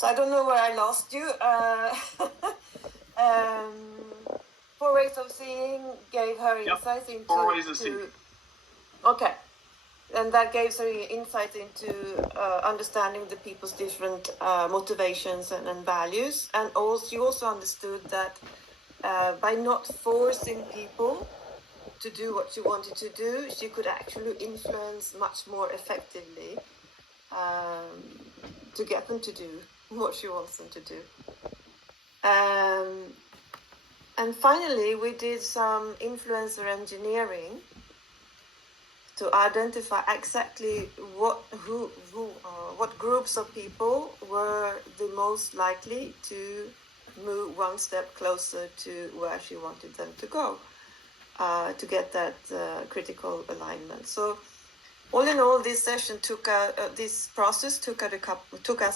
So I don't know where I lost you. Four Ways of Seeing gave her insights into... Four Ways of Seeing. Okay. And that gave her insight into understanding the people's different motivations and values. And also, you also understood that by not forcing people to do what she wanted to do, she could actually influence much more effectively to get them to do what she wants them to do. And finally, we did some influencer engineering to identify exactly what groups of people were the most likely to move one step closer to where she wanted them to go, to get that critical alignment. So, all in all, this session took us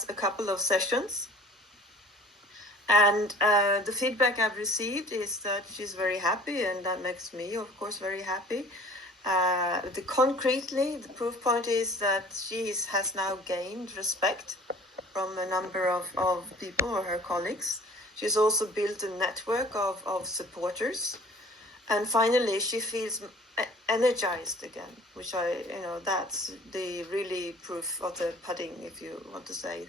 a couple of sessions, and the feedback I've received is that she's very happy, and that makes me, of course, very happy. Concretely, the proof point is that she has now gained respect from a number of people or her colleagues. She's also built a network of supporters. And finally, she feels energized again, which that's the really proof of the pudding, if you want to say.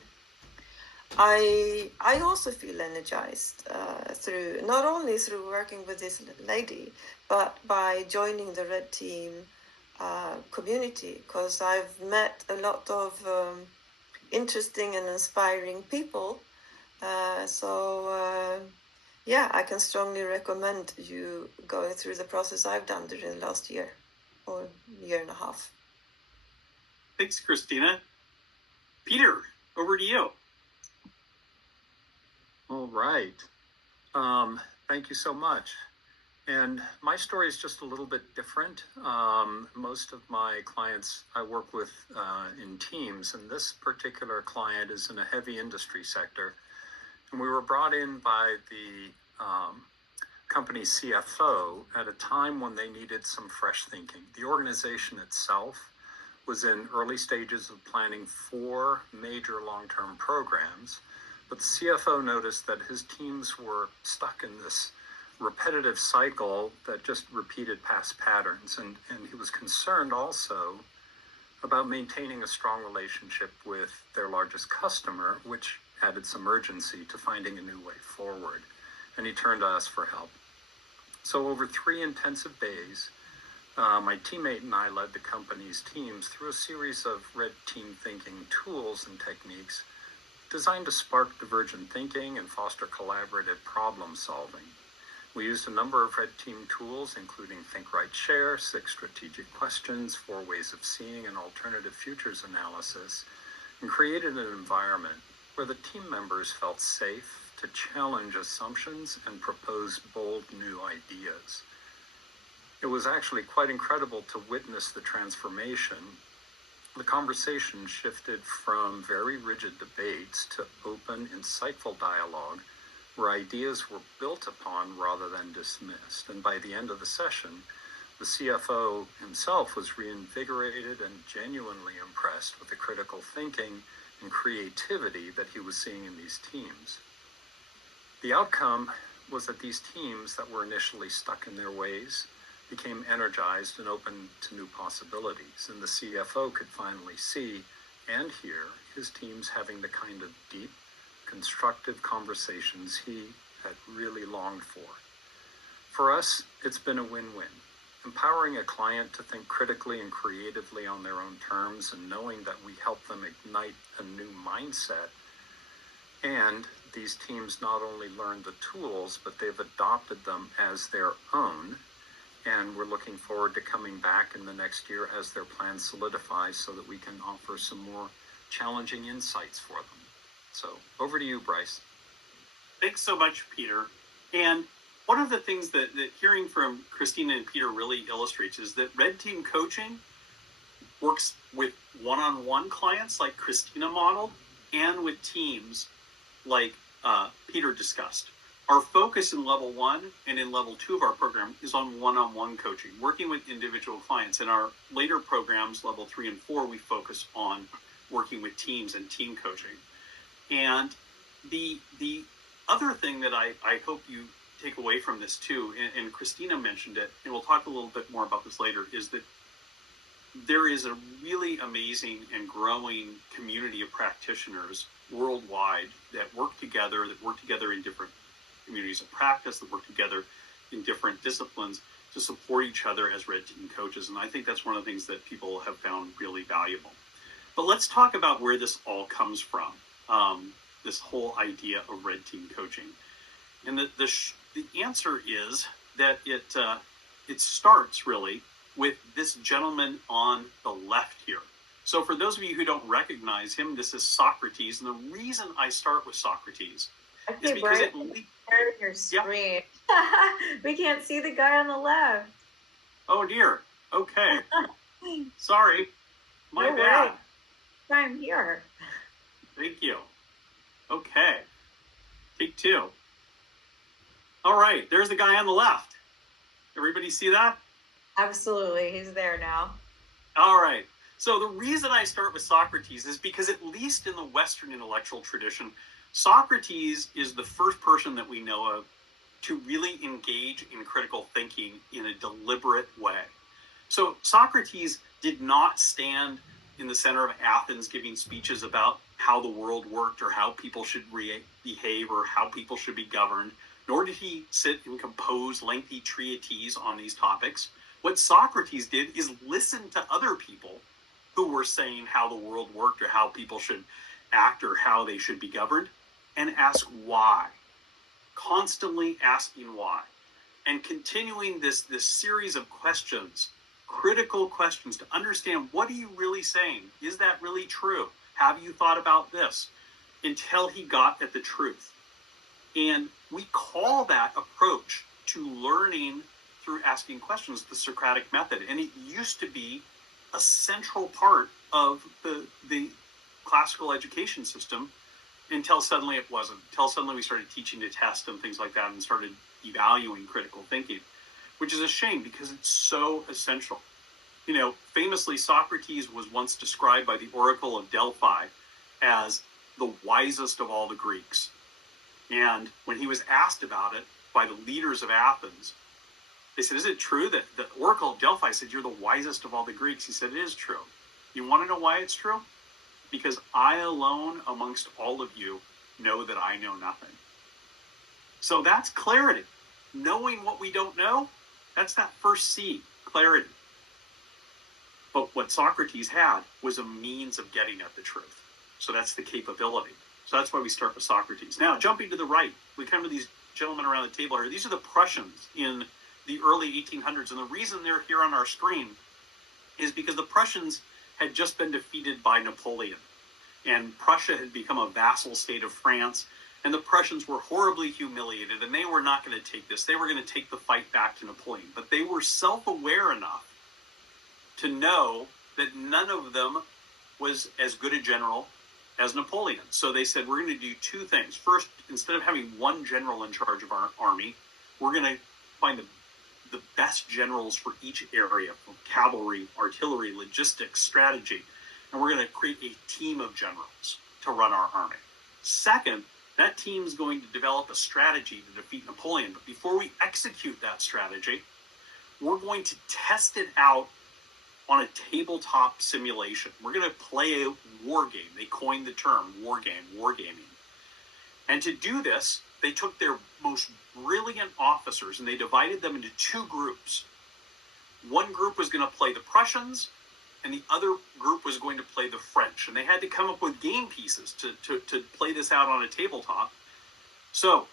I also feel energized through not only through working with this lady, but by joining the Red Team community, because I've met a lot of interesting and inspiring people. Yeah, I can strongly recommend you going through the process I've done during the last year or year and a half. Thanks, Christina. Peter, over to you. All right. Thank you so much. And my story is just a little bit different. Most of my clients I work with in teams, and this particular client is in a heavy industry sector. And we were brought in by the company's CFO at a time when they needed some fresh thinking. The organization itself was in early stages of planning 4 major long-term programs, but the CFO noticed that his teams were stuck in this repetitive cycle that just repeated past patterns. And he was concerned also about maintaining a strong relationship with their largest customer, which added some urgency to finding a new way forward. And he turned to us for help. So over 3 intensive days, my teammate and I led the company's teams through a series of Red Team thinking tools and techniques designed to spark divergent thinking and foster collaborative problem solving. We used a number of Red Team tools, including Think, Write, Share, 6 strategic questions, 4 ways of seeing, and alternative futures analysis, and created an environment where the team members felt safe to challenge assumptions and propose bold new ideas. It was actually quite incredible to witness the transformation. The conversation shifted from very rigid debates to open, insightful dialogue where ideas were built upon rather than dismissed. And by the end of the session, the CFO himself was reinvigorated and genuinely impressed with the critical thinking and creativity that he was seeing in these teams. The outcome was that these teams that were initially stuck in their ways became energized and open to new possibilities. And the CFO could finally see and hear his teams having the kind of deep, constructive conversations he had really longed for. For us, it's been a win-win. Empowering a client to think critically and creatively on their own terms, and knowing that we help them ignite a new mindset. And these teams not only learn the tools, but they've adopted them as their own. And we're looking forward to coming back in the next year as their plans solidify so that we can offer some more challenging insights for them. So over to you, Bryce. Thanks so much, Peter. And one of the things that hearing from Christina and Peter really illustrates is that Red Team coaching works with one-on-one clients like Christina modeled and with teams like Peter discussed. Our focus in level 1 and in level 2 of our program is on one-on-one coaching, working with individual clients. In our later programs, level 3 and 4, we focus on working with teams and team coaching. And the other thing that I hope you take away from this too, and Christina mentioned it, and we'll talk a little bit more about this later, is that there is a really amazing and growing community of practitioners worldwide that work together in different communities of practice, that work together in different disciplines to support each other as red team coaches. And I think that's one of the things that people have found really valuable. But let's talk about where this all comes from, this whole idea of red team coaching. And the answer is that it starts really with this gentleman on the left here. So for those of you who don't recognize him, this is Socrates. And the reason I start with Socrates is because your screen. Yeah. We can't see the guy on the left. Oh dear. Okay. Sorry. My bad. I'm here. Thank you. Okay. Take two. All right. There's the guy on the left. Everybody see that? Absolutely. He's there now. All right. So the reason I start with Socrates is because, at least in the Western intellectual tradition, Socrates is the first person that we know of to really engage in critical thinking in a deliberate way. So Socrates did not stand in the center of Athens giving speeches about how the world worked or how people should behave or how people should be governed, nor did he sit and compose lengthy treatises on these topics. What Socrates did is listen to other people who were saying how the world worked or how people should act or how they should be governed, and ask why. Constantly asking why. And continuing this series of questions, critical questions, to understand, what are you really saying? Is that really true? Have you thought about this? Until he got at the truth. And we call that approach to learning through asking questions the Socratic method. And it used to be a central part of the classical education system until suddenly it wasn't. Until suddenly we started teaching to test and things like that and started evaluating critical thinking, which is a shame because it's so essential. You know, famously, Socrates was once described by the Oracle of Delphi as the wisest of all the Greeks. And when he was asked about it by the leaders of Athens, they said, is it true that the Oracle of Delphi said you're the wisest of all the Greeks? He said, it is true. You want to know why it's true? Because I alone amongst all of you know that I know nothing. So that's clarity. Knowing what we don't know, that's that first C, clarity. But what Socrates had was a means of getting at the truth. So that's the capability. So that's why we start with Socrates. Now, jumping to the right, we come to these gentlemen around the table here. These are the Prussians in the early 1800s. And the reason they're here on our screen is because the Prussians had just been defeated by Napoleon. And Prussia had become a vassal state of France. And the Prussians were horribly humiliated. And they were not going to take this. They were going to take the fight back to Napoleon. But they were self-aware enough to know that none of them was as good a general as Napoleon. So they said, we're going to do two things. First, instead of having one general in charge of our army, we're going to find the best generals for each area, from cavalry, artillery, logistics, strategy. And we're going to create a team of generals to run our army. Second, that team is going to develop a strategy to defeat Napoleon. But before we execute that strategy, we're going to test it out on a tabletop simulation. We're going to play a war game. They coined the term war game, wargaming. And to do this, they took their most brilliant officers and they divided them into two groups. One group was going to play the Prussians, and the other group was going to play the French. And they had to come up with game pieces to play this out on a tabletop. So,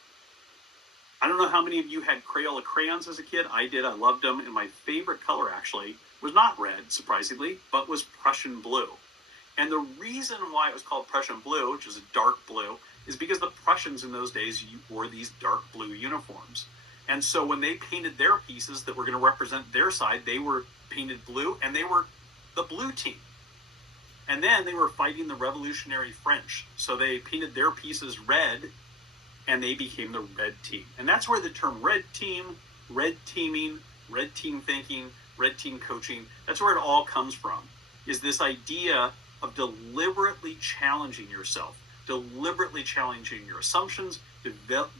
I don't know how many of you had Crayola crayons as a kid. I did. I loved them. And my favorite color, actually, was not red, surprisingly, but was Prussian blue. And the reason why it was called Prussian blue, which is a dark blue, is because the Prussians in those days wore these dark blue uniforms. And so when they painted their pieces that were going to represent their side, they were painted blue, and they were the blue team. And then they were fighting the revolutionary French. So they painted their pieces red, and they became the red team. And that's where the term red team, red teaming, red team thinking, red team coaching, that's where it all comes from, is this idea of deliberately challenging yourself, deliberately challenging your assumptions,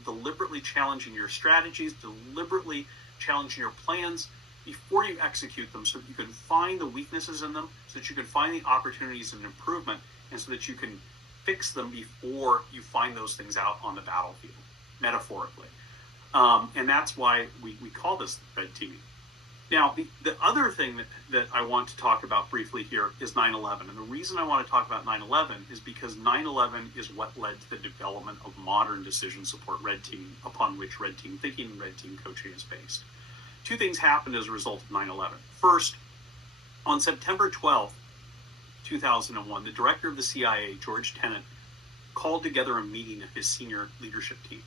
deliberately challenging your strategies, deliberately challenging your plans before you execute them, so that you can find the weaknesses in them, so that you can find the opportunities of improvement, and so that you can fix them before you find those things out on the battlefield, metaphorically. And that's why we call this red teaming. Now, the other thing that I want to talk about briefly here is 9/11. And the reason I want to talk about 9/11 is because 9/11 is what led to the development of modern decision support red teaming, upon which red team thinking and red team coaching is based. Two things happened as a result of 9/11. First, on September 12th, 2001, the director of the CIA, George Tenet, called together a meeting of his senior leadership team.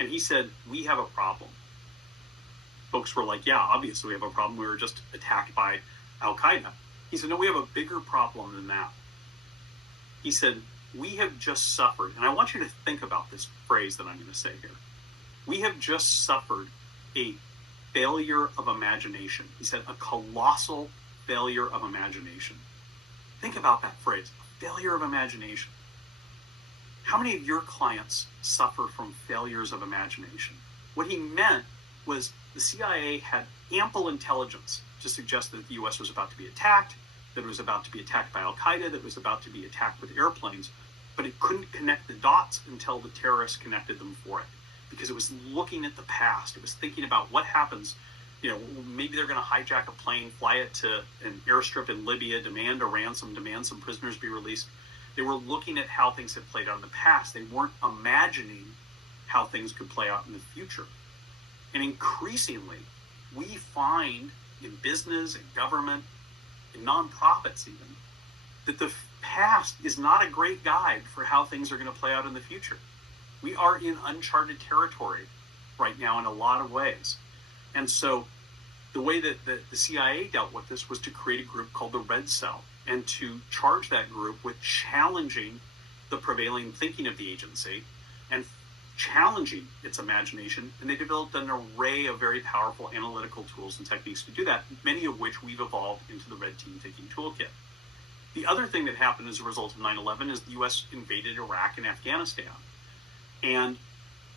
And he said, "We have a problem." Folks were like, "Yeah, obviously we have a problem. We were just attacked by Al-Qaeda." He said, "No, we have a bigger problem than that." He said, "We have just suffered," and I want you to think about this phrase that I'm going to say here. "We have just suffered a failure of imagination." He said, "A colossal failure of imagination." Think about that phrase, a failure of imagination. How many of your clients suffer from failures of imagination? What he meant was the CIA had ample intelligence to suggest that the US was about to be attacked, that it was about to be attacked by Al-Qaeda, that it was about to be attacked with airplanes, but it couldn't connect the dots until the terrorists connected them for it, because it was looking at the past. It was thinking about what happens. Maybe they're going to hijack a plane, fly it to an airstrip in Libya, demand a ransom, demand some prisoners be released. They were looking at how things had played out in the past. They weren't imagining how things could play out in the future. And increasingly, we find in business, in government, in nonprofits even, that the past is not a great guide for how things are going to play out in the future. We are in uncharted territory right now in a lot of ways. And so the way that the CIA dealt with this was to create a group called the Red Cell, and to charge that group with challenging the prevailing thinking of the agency and challenging its imagination. And they developed an array of very powerful analytical tools and techniques to do that, many of which we've evolved into the Red Team Thinking Toolkit. The other thing that happened as a result of 9/11 is the US invaded Iraq and Afghanistan. And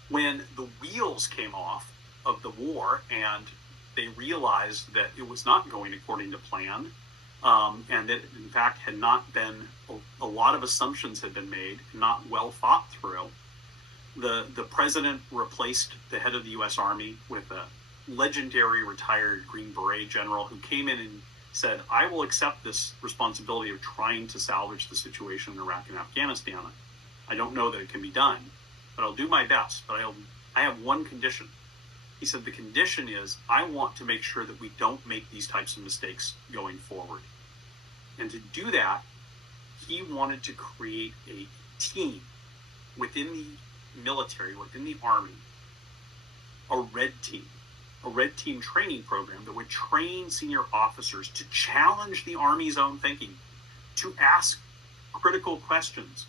when the wheels came off of the war and they realized that it was not going according to plan, and that in fact had not been, a lot of assumptions had been made, not well thought through, the president replaced the head of the US Army with a legendary retired Green Beret general who came in and said, "I will accept this responsibility of trying to salvage the situation in Iraq and Afghanistan. I don't know that it can be done, but I'll do my best. But I have one condition." He said, "The condition is I want to make sure that we don't make these types of mistakes going forward." And to do that, he wanted to create a team within the military, within the Army, a red team training program that would train senior officers to challenge the Army's own thinking, to ask critical questions,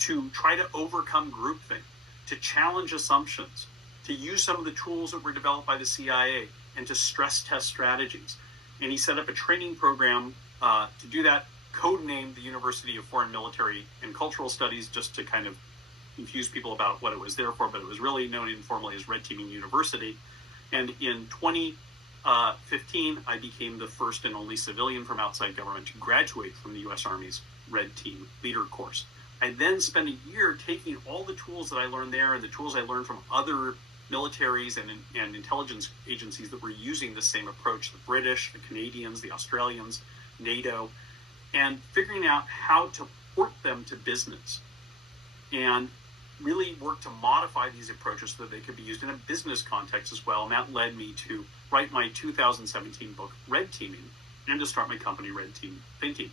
to try to overcome groupthink, to challenge assumptions, to use some of the tools that were developed by the CIA, and to stress test strategies. And he set up a training program to do that, codenamed the University of Foreign Military and Cultural Studies, just to kind of confuse people about what it was there for, but it was really known informally as Red Teaming University. And in 2015, I became the first and only civilian from outside government to graduate from the US Army's Red Team Leader course. I then spent a year taking all the tools that I learned there and the tools I learned from other militaries and intelligence agencies that were using the same approach, the British, the Canadians, the Australians, NATO, and figuring out how to port them to business and really work to modify these approaches so that they could be used in a business context as well. And that led me to write my 2017 book, Red Teaming, and to start my company, Red Team Thinking,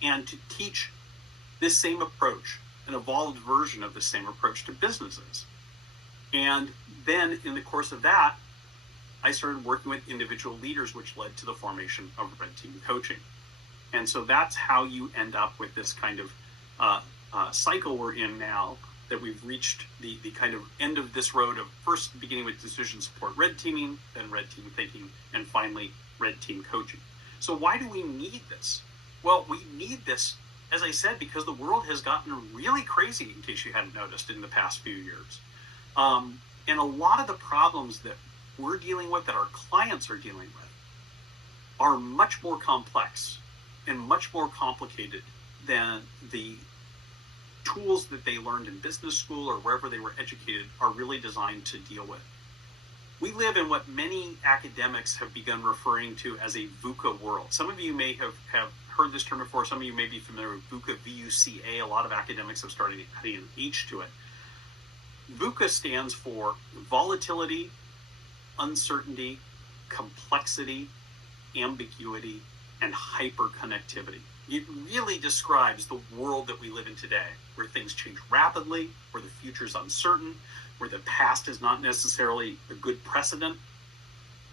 and to teach this same approach, an evolved version of the same approach, to businesses. And then in the course of that, I started working with individual leaders, which led to the formation of Red Team Coaching. And so that's how you end up with this kind of cycle we're in now, that we've reached the kind of end of this road of first beginning with decision support red teaming, then Red Team Thinking, and finally Red Team Coaching. So why do we need this? Well, we need this as I said, because the world has gotten really crazy, in case you hadn't noticed, in the past few years. And a lot of the problems that we're dealing with, that our clients are dealing with, are much more complex and much more complicated than the tools that they learned in business school or wherever they were educated are really designed to deal with. We live in what many academics have begun referring to as a VUCA world. Some of you may have heard this term before. Some of you may be familiar with VUCA, V-U-C-A. A lot of academics have started adding an H to it. VUCA stands for volatility, uncertainty, complexity, ambiguity, and hyperconnectivity. It really describes the world that we live in today, where things change rapidly, where the future is uncertain, where the past is not necessarily a good precedent,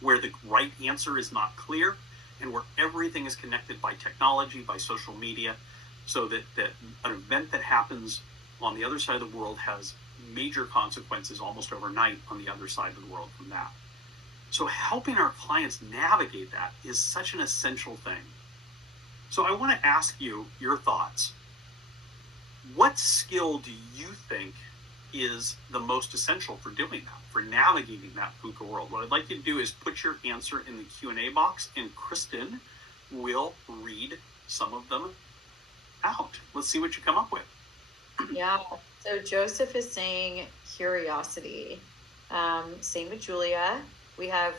where the right answer is not clear, and where everything is connected by technology, by social media, so that an event that happens on the other side of the world has major consequences almost overnight on the other side of the world from that. So helping our clients navigate that is such an essential thing. So I want to ask you your thoughts. What skill do you think is the most essential for doing that, for navigating that VUCA world? What I'd like you to do is put your answer in the Q&A box, and Kristen will read some of them out. Let's see what you come up with. Yeah. So Joseph is saying curiosity. Same with Julia. We have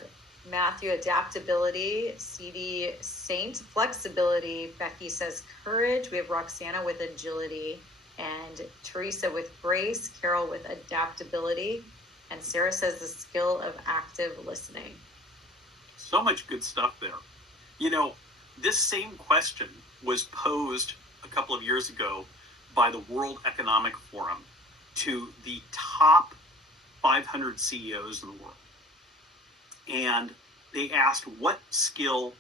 Matthew, adaptability. CD, Saint, flexibility. Becky says courage. We have Roxana with agility. And Teresa with grace. Carol with adaptability. And Sarah says the skill of active listening. So much good stuff there. You know, this same question was posed a couple of years ago by the World Economic Forum to the top 500 CEOs in the world. And they asked, what skill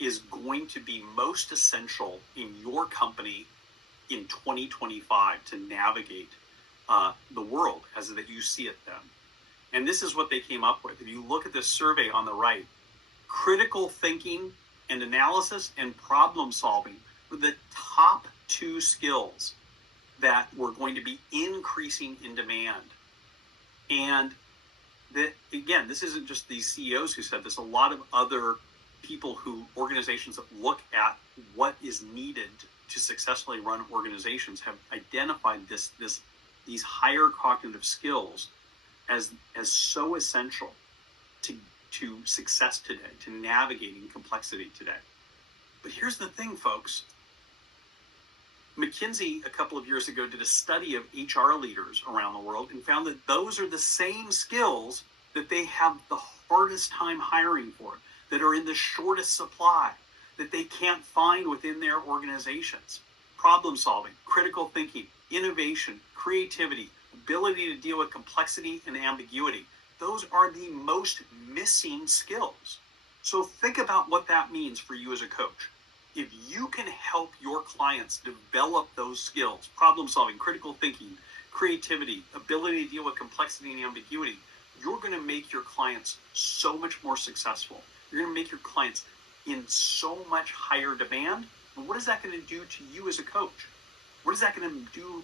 is going to be most essential in your company in 2025 to navigate the world as that you see it then? And this is what they came up with. If you look at this survey on the right, critical thinking and analysis and problem solving were the top two skills that were going to be increasing in demand. And that, again, this isn't just these CEOs who said this. A lot of other people organizations that look at what is needed to successfully run organizations have identified these higher cognitive skills as so essential to success today, to navigating complexity today. But here's the thing, folks. McKinsey a couple of years ago did a study of HR leaders around the world and found that those are the same skills that they have the hardest time hiring for, that are in the shortest supply, that they can't find within their organizations. Problem solving, critical thinking, innovation, creativity, ability to deal with complexity and ambiguity. Those are the most missing skills. So think about what that means for you as a coach. If you can help your clients develop those skills, problem solving, critical thinking, creativity, ability to deal with complexity and ambiguity, you're going to make your clients so much more successful. You're going to make your clients in so much higher demand. And what is that going to do to you as a coach? What is that going to do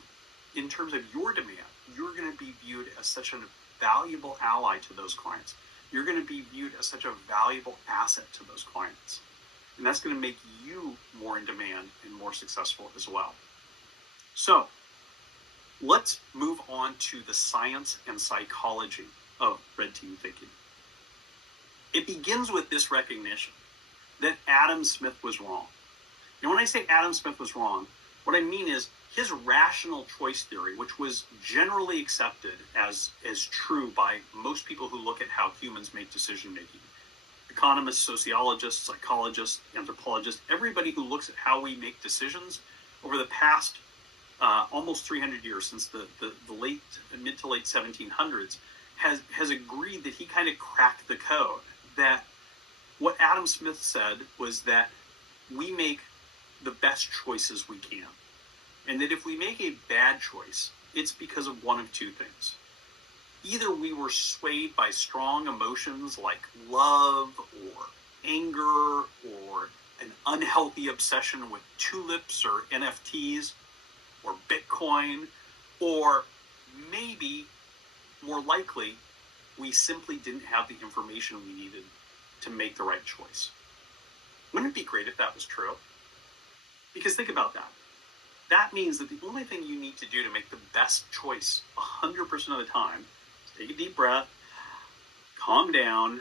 in terms of your demand? You're going to be viewed as such a valuable ally to those clients. You're going to be viewed as such a valuable asset to those clients. And that's going to make you more in demand and more successful as well. So let's move on to the science and psychology of red team thinking. It begins with this recognition that Adam Smith was wrong. And when I say Adam Smith was wrong, what I mean is his rational choice theory, which was generally accepted as true by most people who look at how humans make decision making. Economists, sociologists, psychologists, anthropologists, everybody who looks at how we make decisions over the past almost 300 years, since the mid to late 1700s, has agreed that he kind of cracked the code. That what Adam Smith said was that we make the best choices we can. And that if we make a bad choice, it's because of one of two things. Either we were swayed by strong emotions like love or anger or an unhealthy obsession with tulips or NFTs or Bitcoin, or maybe more likely, we simply didn't have the information we needed to make the right choice. Wouldn't it be great if that was true? Because think about that. That means that the only thing you need to do to make the best choice 100% of the time is take a deep breath, calm down,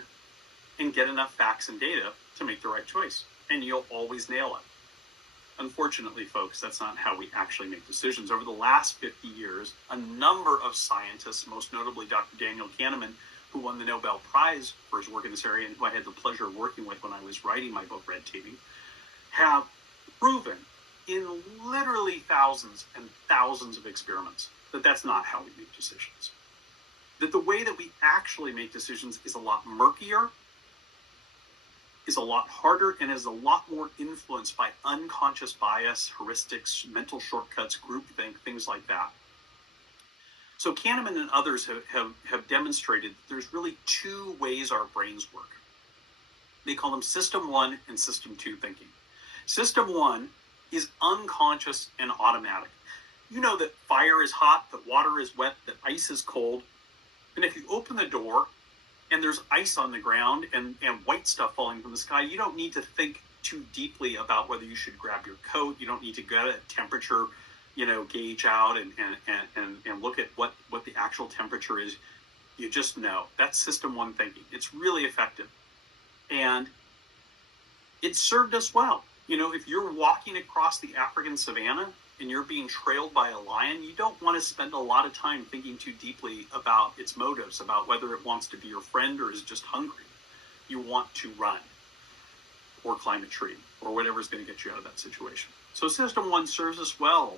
and get enough facts and data to make the right choice. And you'll always nail it. Unfortunately, folks, that's not how we actually make decisions. Over the last 50 years, a number of scientists, most notably Dr. Daniel Kahneman, who won the Nobel Prize for his work in this area and who I had the pleasure of working with when I was writing my book, Red Teaming, have proven in literally thousands and thousands of experiments that that's not how we make decisions. That the way that we actually make decisions is a lot murkier, is a lot harder, and is a lot more influenced by unconscious bias, heuristics, mental shortcuts, groupthink, things like that. So Kahneman and others have demonstrated that there's really two ways our brains work. They call them System 1 and System 2 thinking. System 1 is unconscious and automatic. You know that fire is hot, that water is wet, that ice is cold. And if you open the door and there's ice on the ground and white stuff falling from the sky, you don't need to think too deeply about whether you should grab your coat. You don't need to get a temperature, gauge out and look at what the actual temperature is. You just know. That's System 1 thinking. It's really effective. And it served us well. If you're walking across the African savannah and you're being trailed by a lion, you don't want to spend a lot of time thinking too deeply about its motives, about whether it wants to be your friend or is just hungry. You want to run or climb a tree or whatever's going to get you out of that situation. So System 1 serves us well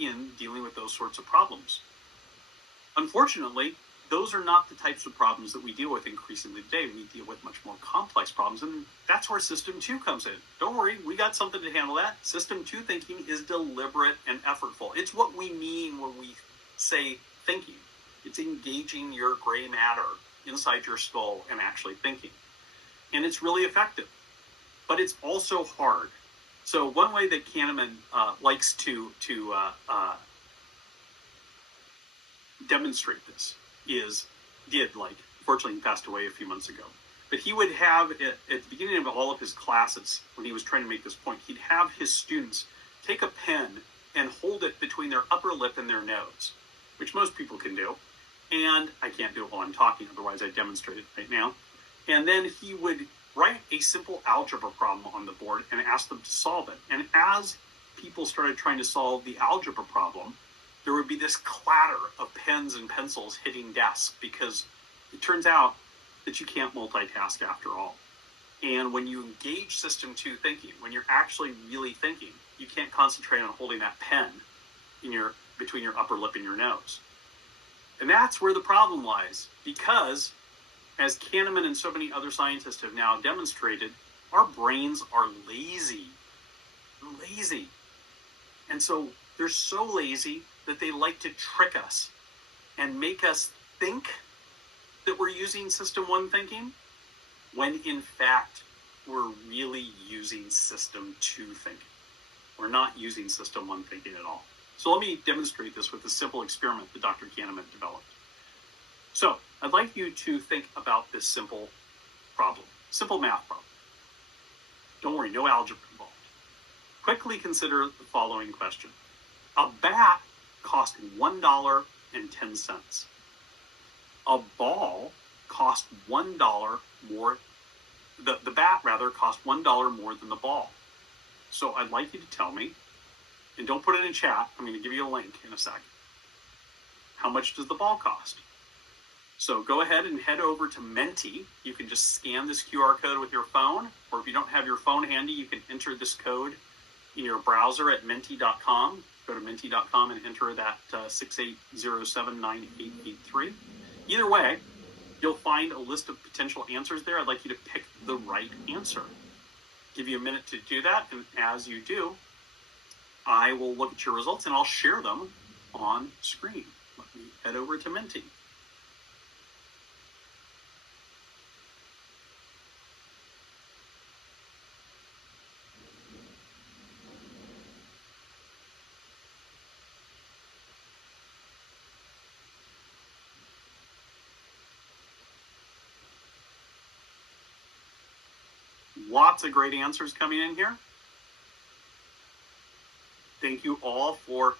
in dealing with those sorts of problems. Unfortunately, those are not the types of problems that we deal with increasingly today. We deal with much more complex problems, and that's where System 2 comes in. Don't worry, we got something to handle that. System 2 thinking is deliberate and effortful. It's what we mean when we say thinking. It's engaging your gray matter inside your skull and actually thinking. And it's really effective, but it's also hard. So one way that Kahneman likes to demonstrate this fortunately he passed away a few months ago, but he would have, at the beginning of all of his classes, when he was trying to make this point, he'd have his students take a pen and hold it between their upper lip and their nose, which most people can do. And I can't do it while I'm talking, otherwise I demonstrate it right now. And then he would write a simple algebra problem on the board and ask them to solve it. And as people started trying to solve the algebra problem, there would be this clatter of pens and pencils hitting desks because it turns out that you can't multitask after all. And when you engage System 2 thinking, when you're actually really thinking, you can't concentrate on holding that pen between your upper lip and your nose. And that's where the problem lies, because as Kahneman and so many other scientists have now demonstrated, our brains are lazy. Lazy. And so they're so lazy that they like to trick us and make us think that we're using System 1 thinking, when in fact we're really using System 2 thinking. We're not using System 1 thinking at all. So let me demonstrate this with a simple experiment that Dr. Kahneman developed. So I'd like you to think about this simple problem, simple math problem. Don't worry, no algebra involved. Quickly consider the following question. A bat cost $1.10. A ball cost $1 more. The bat rather cost $1 more than the ball. So I'd like you to tell me, and don't put it in chat, I'm going to give you a link in a second. How much does the ball cost? So go ahead and head over to Menti. You can just scan this QR code with your phone, or if you don't have your phone handy, you can enter this code in your browser at menti.com. Go to menti.com and enter that 68079883. Either way, you'll find a list of potential answers there. I'd like you to pick the right answer. Give you a minute to do that, and as you do, I will look at your results and I'll share them on screen. Let me head over to Menti. lots of great answers coming in here. Thank you all for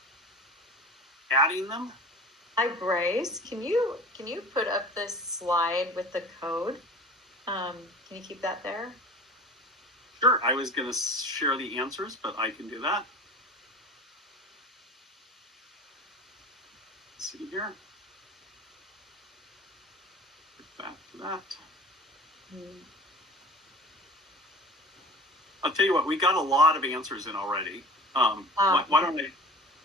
adding them. Hi, Bryce. Can you put up this slide with the code? Can you keep that there? Sure, I was going to share the answers, but I can do that. Let's see here. Get back to that. I'll tell you what, we got a lot of answers in already. Why don't I?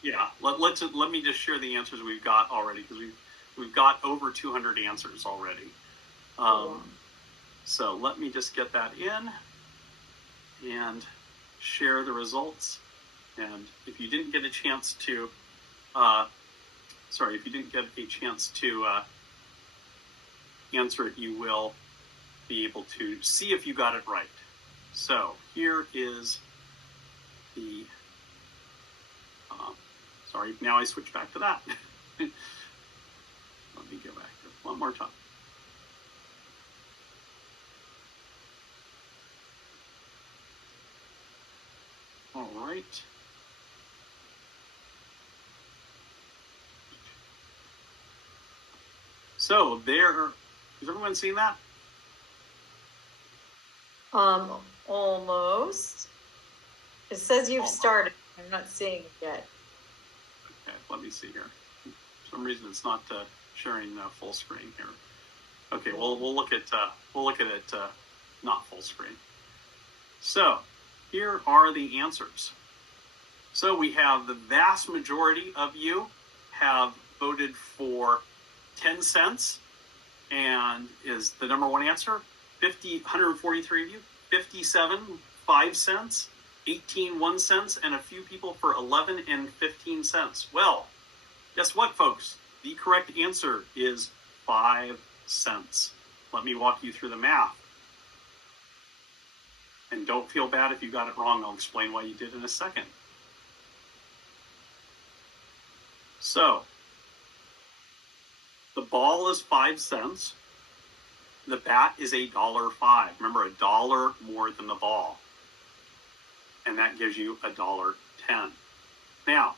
Yeah, let me just share the answers we've got already, because we've got over 200 answers already. So let me just get that in and share the results. And if you didn't get a chance to, answer it, you will be able to see if you got it right. So here is the, sorry, now I switch back to that. Let me go back to it one more time. All right. So there, has everyone seen that? Almost. It says you've started. I'm not seeing it yet. Okay, let me see here. For some reason, it's not sharing full screen here. Okay, well, we'll look at it not full screen. So here are the answers. So we have the vast majority of you have voted for 10 cents, and is the number one answer. 143 of you, 57, 5 cents, 18, 1 cent, and a few people for 11 and 15 cents. Well, guess what, folks? The correct answer is 5 cents. Let me walk you through the math. And don't feel bad if you got it wrong. I'll explain why you did in a second. So, the ball is 5 cents. The bat is $1.05. Remember, $1 more than the ball. And that gives you $1.10. Now,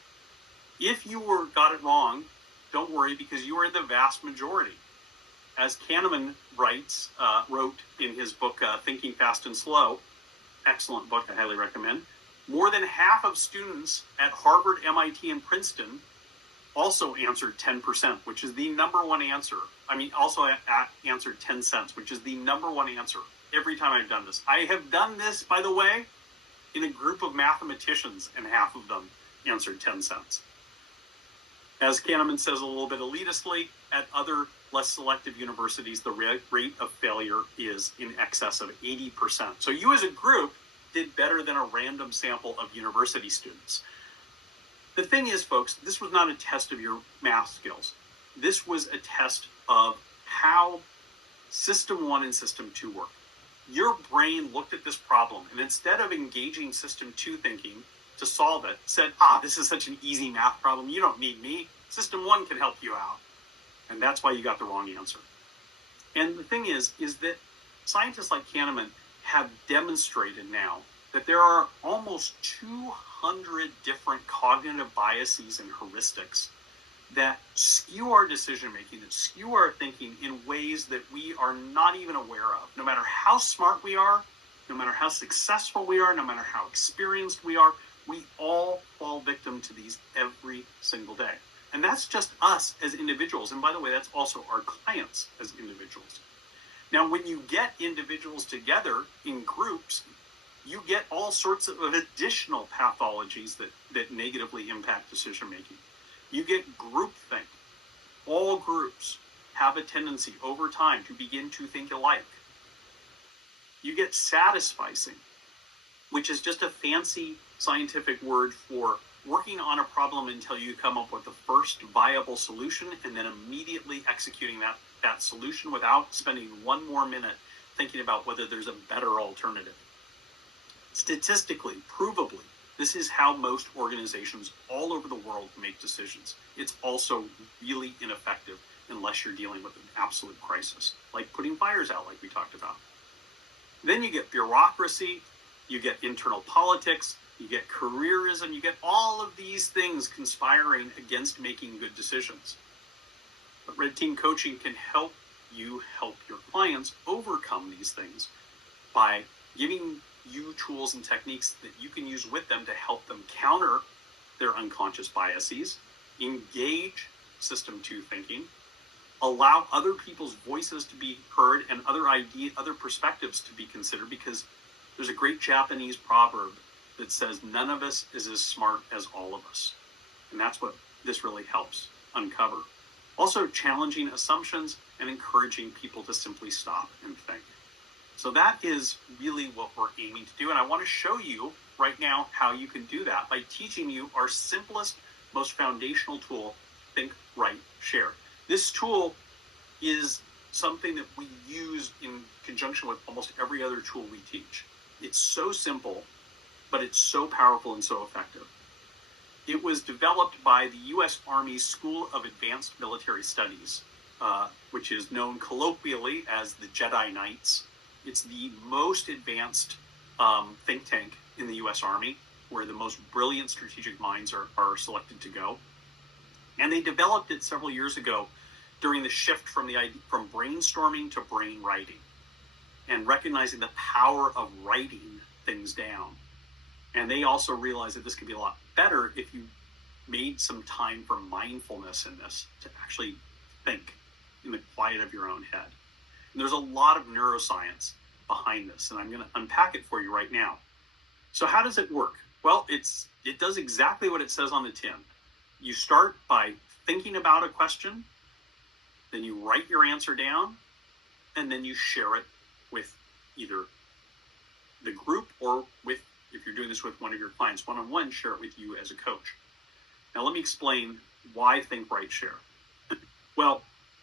if you got it wrong, don't worry, because you are the vast majority. As Kahneman wrote in his book, Thinking Fast and Slow, excellent book, I highly recommend, more than half of students at Harvard, MIT, and Princeton also answered 10%, which is the number one answer. Also answered 10 cents, which is the number one answer every time I've done this. I have done this, by the way, in a group of mathematicians, and half of them answered 10 cents. As Kahneman says a little bit elitistly, at other less selective universities, the rate of failure is in excess of 80%. So you as a group did better than a random sample of university students. The thing is, folks, this was not a test of your math skills. This was a test of how System 1 and System 2 work. Your brain looked at this problem, and instead of engaging System 2 thinking to solve it, said, this is such an easy math problem, you don't need me. System 1 can help you out. And that's why you got the wrong answer. And the thing is that scientists like Kahneman have demonstrated now that there are almost 200 different cognitive biases and heuristics that skew our decision-making, that skew our thinking in ways that we are not even aware of. No matter how smart we are, no matter how successful we are, no matter how experienced we are, we all fall victim to these every single day. And that's just us as individuals. And by the way, that's also our clients as individuals. Now, when you get individuals together in groups, you get all sorts of additional pathologies that negatively impact decision-making. You get groupthink. All groups have a tendency over time to begin to think alike. You get satisficing, which is just a fancy scientific word for working on a problem until you come up with the first viable solution and then immediately executing that solution without spending one more minute thinking about whether there's a better alternative. Statistically, provably, this is how most organizations all over the world make decisions. It's also really ineffective unless you're dealing with an absolute crisis, like putting fires out, like we talked about. Then you get bureaucracy, you get internal politics, you get careerism, you get all of these things conspiring against making good decisions. But Red Team Coaching can help you help your clients overcome these things by giving you tools and techniques that you can use with them to help them counter their unconscious biases, engage System 2 thinking, allow other people's voices to be heard and other perspectives to be considered, because there's a great Japanese proverb that says none of us is as smart as all of us. And that's what this really helps uncover. Also challenging assumptions and encouraging people to simply stop and think. So that is really what we're aiming to do. And I want to show you right now how you can do that by teaching you our simplest, most foundational tool, Think, Write, Share. This tool is something that we use in conjunction with almost every other tool we teach. It's so simple, but it's so powerful and so effective. It was developed by the U.S. Army School of Advanced Military Studies, which is known colloquially as the Jedi Knights. It's the most advanced think tank in the U.S. Army, where the most brilliant strategic minds are selected to go. And they developed it several years ago during the shift from brainstorming to brain writing, and recognizing the power of writing things down. And they also realized that this could be a lot better if you made some time for mindfulness in this, to actually think in the quiet of your own head. And there's a lot of neuroscience behind this, and I'm going to unpack it for you right now. So how does it work? Well, it does exactly what it says on the tin. You start by thinking about a question, then you write your answer down, and then you share it with either the group or with, if you're doing this with one of your clients one-on-one, share it with you as a coach. Now let me explain why Think, Write, Share. Well,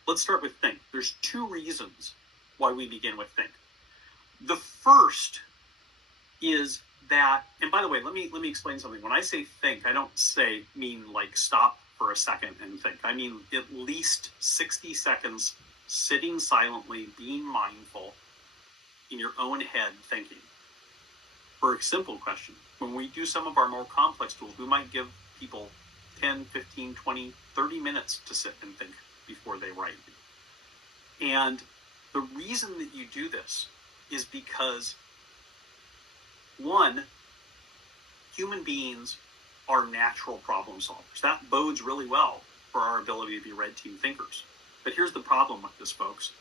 let's start with Think. There's two reasons why we begin with Think. The first is that, and by the way, let me explain something. When I say think, I don't mean like stop for a second and think. I mean at least 60 seconds sitting silently, being mindful in your own head, thinking. For a simple question, when we do some of our more complex tools, we might give people 10, 15, 20, 30 minutes to sit and think before they write. And the reason that you do this is because, one, human beings are natural problem solvers. That bodes really well for our ability to be red team thinkers. But here's the problem with this, folks.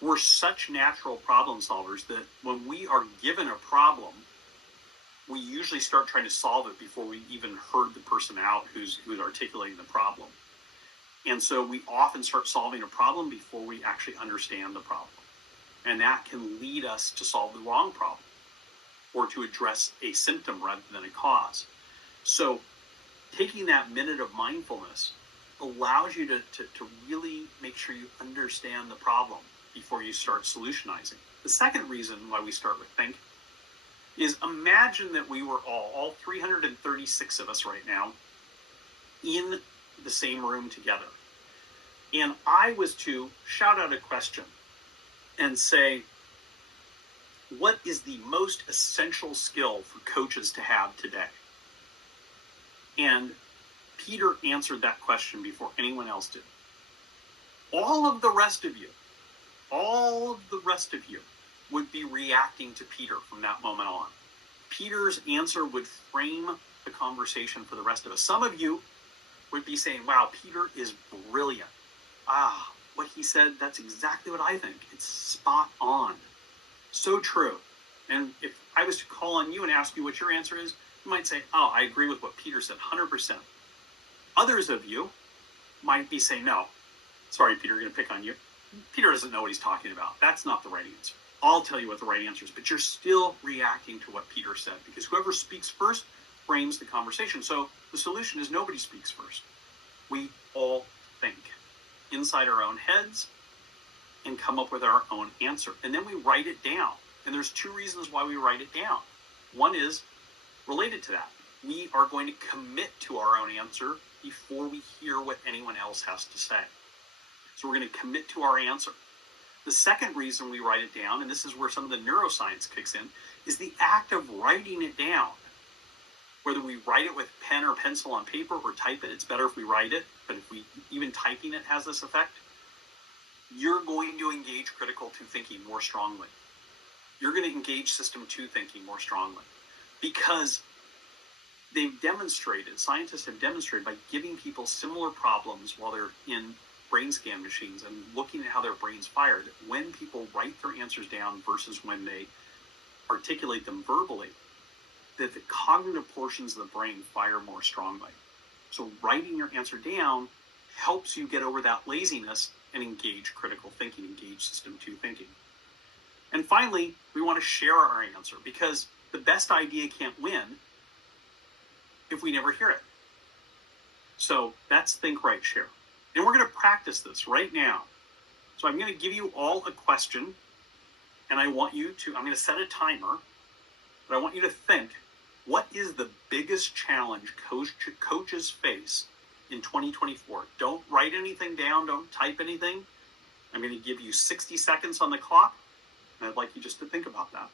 We're such natural problem solvers that when we are given a problem, we usually start trying to solve it before we even heard the person out who's articulating the problem. And so we often start solving a problem before we actually understand the problem. And that can lead us to solve the wrong problem or to address a symptom rather than a cause. So taking that minute of mindfulness allows you to really make sure you understand the problem before you start solutionizing. The second reason why we start with Think is, imagine that we were all 336 of us right now, in the same room together. And I was to shout out a question and say, what is the most essential skill for coaches to have today? And Peter answered that question before anyone else did. All of the rest of you would be reacting to Peter from that moment on. Peter's answer would frame the conversation for the rest of us. Some of you would be saying, wow, Peter is brilliant. What he said, that's exactly what I think. It's spot on. So true. And if I was to call on you and ask you what your answer is, you might say, I agree with what Peter said, 100%. Others of you might be saying, no, sorry, Peter, going to pick on you. Peter doesn't know what he's talking about. That's not the right answer. I'll tell you what the right answer is, but you're still reacting to what Peter said, because whoever speaks first frames the conversation. So the solution is nobody speaks first. We all think inside our own heads and come up with our own answer. And then we write it down. And there's two reasons why we write it down. One is related to that. We are going to commit to our own answer before we hear what anyone else has to say. So we're going to commit to our answer. The second reason we write it down, and this is where some of the neuroscience kicks in, is the act of writing it down. Whether we write it with pen or pencil on paper or type it, it's better if we write it, but if we even typing it has this effect, you're going to engage critical to thinking more strongly. You're going to engage system 2 thinking more strongly, because scientists have demonstrated by giving people similar problems while they're in brain scan machines and looking at how their brains fired, when people write their answers down versus when they articulate them verbally, that the cognitive portions of the brain fire more strongly. So writing your answer down helps you get over that laziness and engage critical thinking, engage system 2 thinking. And finally, we want to share our answer, because the best idea can't win if we never hear it. So that's Think, Write, Share. And we're going to practice this right now. So I'm going to give you all a question, and I'm going to set a timer, but I want you to think, what is the biggest challenge coaches face in 2024? Don't write anything down, don't type anything. I'm going to give you 60 seconds on the clock, and I'd like you just to think about that.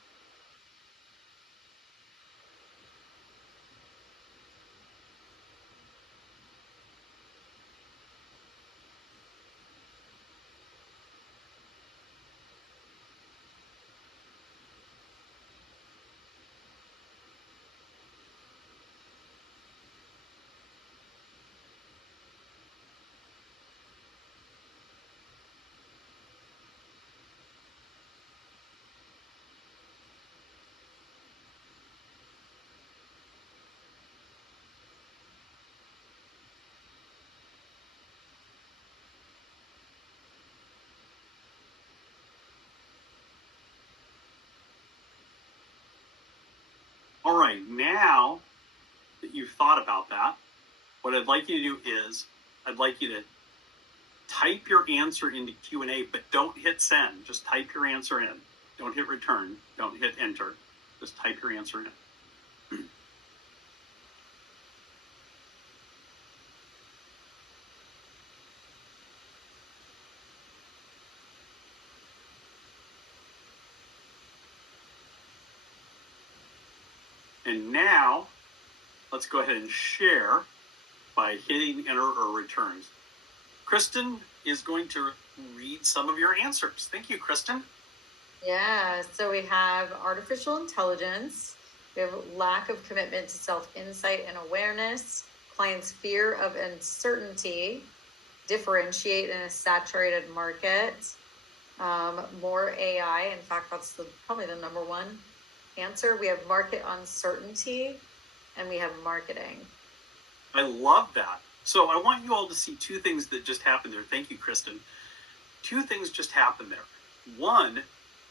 All right, now that you've thought about that, what I'd like you to do is, I'd like you to type your answer into Q&A, but don't hit send. Just type your answer in. Don't hit return. Don't hit enter. Just type your answer in. And now, let's go ahead and share by hitting enter or returns. Kristen is going to read some of your answers. Thank you, Kristen. Yeah, so we have artificial intelligence, we have lack of commitment to self-insight and awareness, clients' fear of uncertainty, differentiate in a saturated market, more AI. In fact, that's probably the number one answer. We have market uncertainty, and we have marketing. I love that. So I want you all to see two things that just happened there. Thank you, Kristen. Two things just happened there. One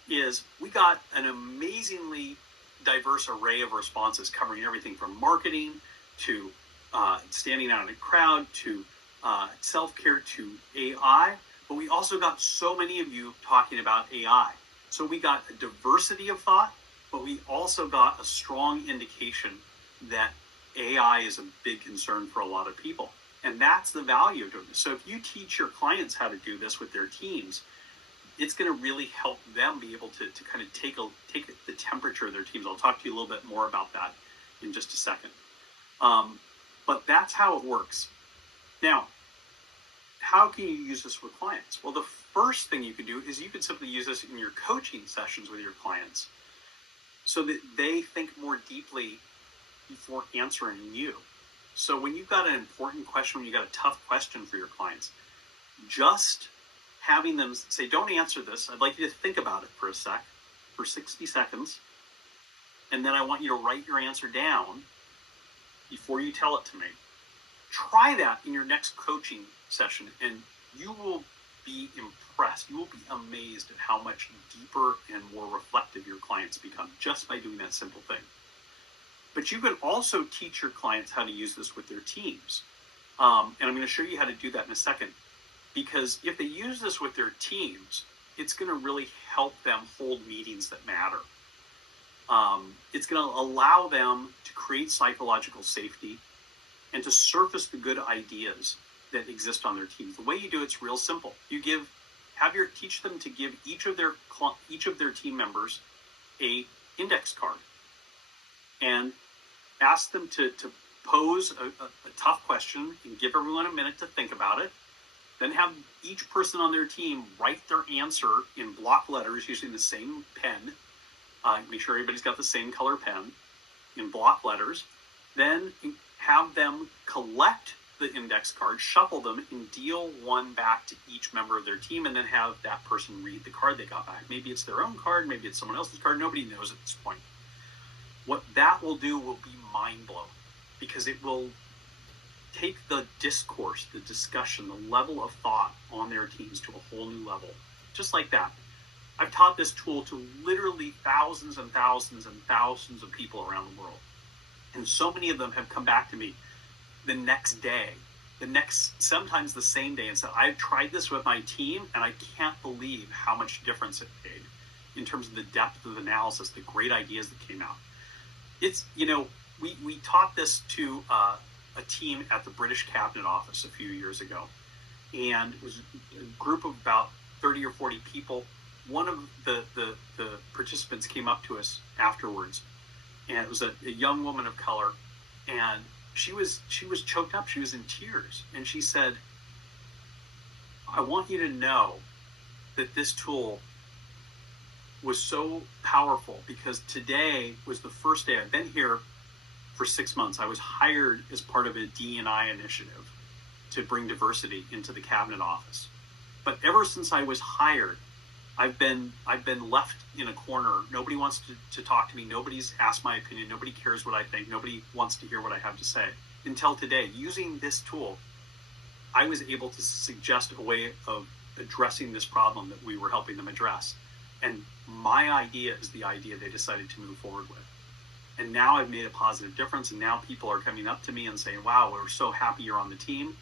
is we got an amazingly diverse array of responses covering everything from marketing to standing out in a crowd to self-care to AI. But we also got so many of you talking about AI. So we got a diversity of thought, but we also got a strong indication that AI is a big concern for a lot of people. And that's the value of doing this. So if you teach your clients how to do this with their teams, it's going to really help them be able to kind of take the temperature of their teams. I'll talk to you a little bit more about that in just a second. But that's how it works. Now, how can you use this with clients? Well, the first thing you can do is you can simply use this in your coaching sessions with your clients so that they think more deeply before answering you. So when you've got an important question, when you've got a tough question for your clients, just having them say, don't answer this. I'd like you to think about it for 60 seconds. And then I want you to write your answer down before you tell it to me. Try that in your next coaching session, and you will be impressed. You will be amazed at how much deeper and more reflective your clients become just by doing that simple thing. But you can also teach your clients how to use this with their teams. And I'm going to show you how to do that in a second. Because if they use this with their teams, it's going to really help them hold meetings that matter. It's going to allow them to create psychological safety and to surface the good ideas that exist on their teams. The way you do it's real simple. You give teach them to give each of their team members a index card, and ask them to pose a tough question and give everyone a minute to think about it. Then have each person on their team write their answer in block letters using the same pen. Make sure everybody's got the same color pen in block letters. Then have them collect the index card, shuffle them, and deal one back to each member of their team, and then have that person read the card they got back. Maybe it's their own card, maybe it's someone else's card. Nobody knows at this point. What that will do will be mind-blowing, because it will take the discourse, the discussion, the level of thought on their teams to a whole new level. Just like that. I've taught this tool to literally thousands and thousands and thousands of people around the world. And so many of them have come back to me the next day, sometimes the same day, and said, I've tried this with my team and I can't believe how much difference it made in terms of the depth of analysis, the great ideas that came out. It's, we taught this to a team at the British Cabinet Office a few years ago, and it was a group of about 30 or 40 people. One of the participants came up to us afterwards, and it was a young woman of color, and she was choked up. She was in tears, and she said, I want you to know that this tool was so powerful, because today was the first day. I've been here for 6 months. I was hired as part of a D&I initiative to bring diversity into the Cabinet Office. But ever since I was hired, I've been left in a corner. Nobody wants to talk to me. Nobody's asked my opinion. Nobody cares what I think. Nobody wants to hear what I have to say. Until today, using this tool, I was able to suggest a way of addressing this problem that we were helping them address. And my idea is the idea they decided to move forward with. And now I've made a positive difference, and now people are coming up to me and saying, wow, we're so happy you're on the team.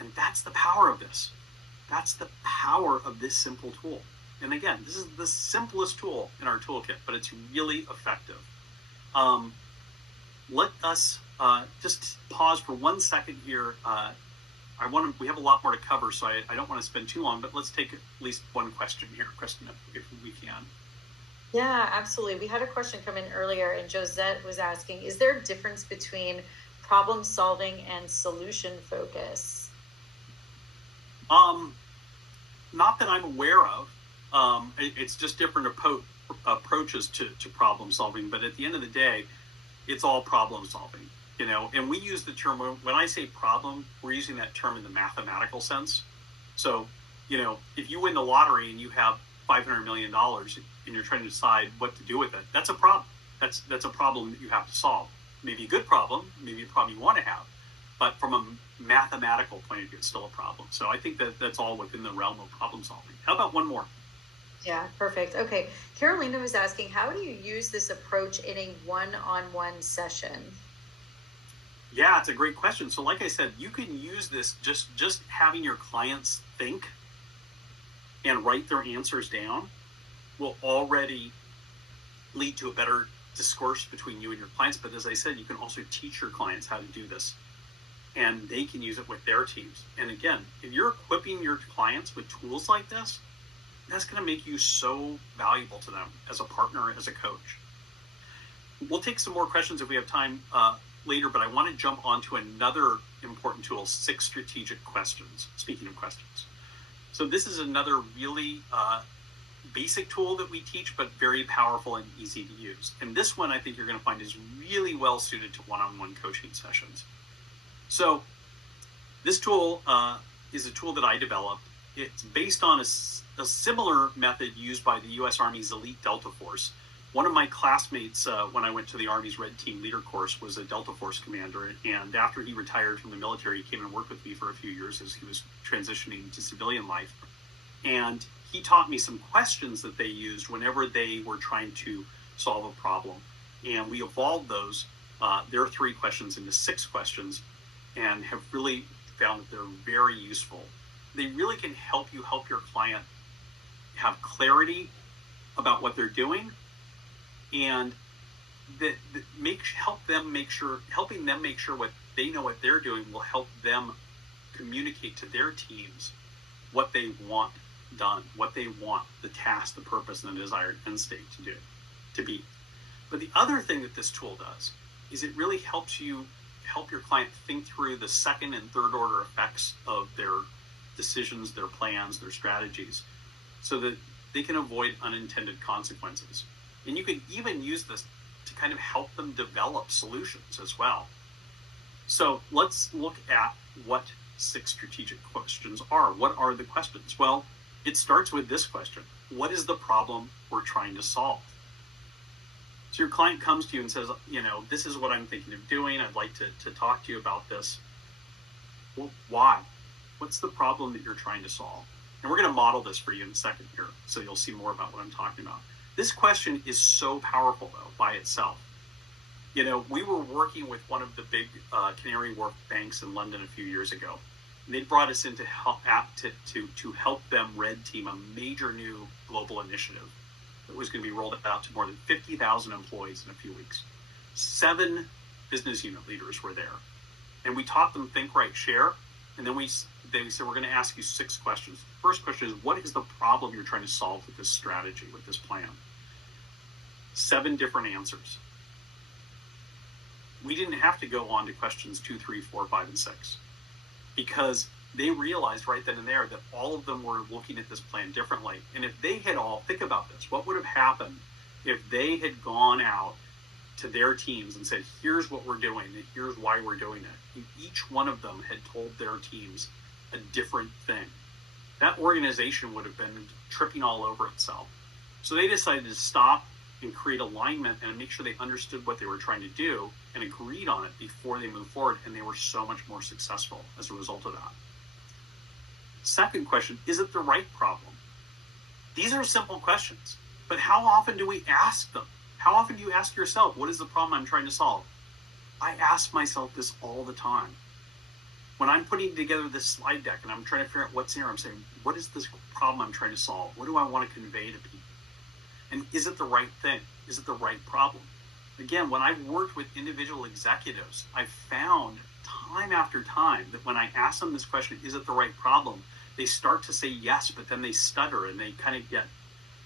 And that's the power of this. That's the power of this simple tool. And again, this is the simplest tool in our toolkit, but it's really effective. Let us just pause for 1 second here. We have a lot more to cover, so I don't want to spend too long, but let's take at least one question here, Kristen, if we can. Yeah, absolutely. We had a question come in earlier, and Josette was asking, is there a difference between problem solving and solution focus? Not that I'm aware of. It's just different approaches to problem solving, but at the end of the day, it's all problem solving, and we use the term, when I say problem, we're using that term in the mathematical sense. So, if you win the lottery and you have $500 million and you're trying to decide what to do with it, that's a problem. That's a problem that you have to solve. Maybe a good problem, maybe a problem you want to have, but from a mathematical point of view, it's still a problem. So I think that's all within the realm of problem solving. How about one more? Yeah, perfect. Okay. Carolina was asking, how do you use this approach in a one-on-one session? Yeah, it's a great question. So like I said, you can use this just having your clients think and write their answers down will already lead to a better discourse between you and your clients. But as I said, you can also teach your clients how to do this, and they can use it with their teams. And again, if you're equipping your clients with tools like this, that's going to make you so valuable to them as a partner, as a coach. We'll take some more questions if we have time later, but I want to jump onto another important tool, 6 strategic questions. Speaking of questions. So this is another really basic tool that we teach, but very powerful and easy to use. And this one I think you're going to find is really well suited to one-on-one coaching sessions. So this tool is a tool that I developed. It's based on a similar method used by the U.S. Army's elite Delta Force. One of my classmates, when I went to the Army's Red Team Leader course, was a Delta Force commander. And after he retired from the military, he came and worked with me for a few years as he was transitioning to civilian life. And he taught me some questions that they used whenever they were trying to solve a problem. And we evolved those, their 3 questions into 6 questions, and have really found that they're very useful. They really can help you help your client have clarity about what they're doing, and helping them make sure what they know what they're doing will help them communicate to their teams what they want done, what they want, the task, the purpose, and the desired end state to be. But the other thing that this tool does is it really helps your client think through the second and third order effects of their decisions, their plans, their strategies, so that they can avoid unintended consequences. And you can even use this to kind of help them develop solutions as well. So let's look at what 6 strategic questions are. What are the questions? Well, it starts with this question: what is the problem we're trying to solve? So your client comes to you and says, this is what I'm thinking of doing. I'd like to talk to you about this. Well, why? What's the problem that you're trying to solve? And we're going to model this for you in a second here, so you'll see more about what I'm talking about. This question is so powerful, though, by itself. We were working with one of the big Canary Wharf banks in London a few years ago. And they brought us in to help them red team a major new global initiative that was going to be rolled out to more than 50,000 employees in a few weeks. 7 business unit leaders were there. And we taught them Think, Write, Share. And then they said, we're going to ask you 6 questions. The first question is, what is the problem you're trying to solve with this strategy, with this plan? 7 different answers. We didn't have to go on to questions 2, 3, 4, 5, and 6, because they realized right then and there that all of them were looking at this plan differently. And if they had all, think about this, what would have happened if they had gone out to their teams and said, here's what we're doing, and here's why we're doing it. And each one of them had told their teams a different thing. That organization would have been tripping all over itself. So they decided to stop and create alignment and make sure they understood what they were trying to do and agreed on it before they moved forward. And they were so much more successful as a result of that. Second question, is it the right problem? These are simple questions, but how often do we ask them? How often do you ask yourself, what is the problem I'm trying to solve? I ask myself this all the time. When I'm putting together this slide deck and I'm trying to figure out what's here, I'm saying, what is this problem I'm trying to solve? What do I want to convey to people? And is it the right thing? Is it the right problem? Again, when I've worked with individual executives, I've found time after time that when I ask them this question, is it the right problem? They start to say yes, but then they stutter and they kind of get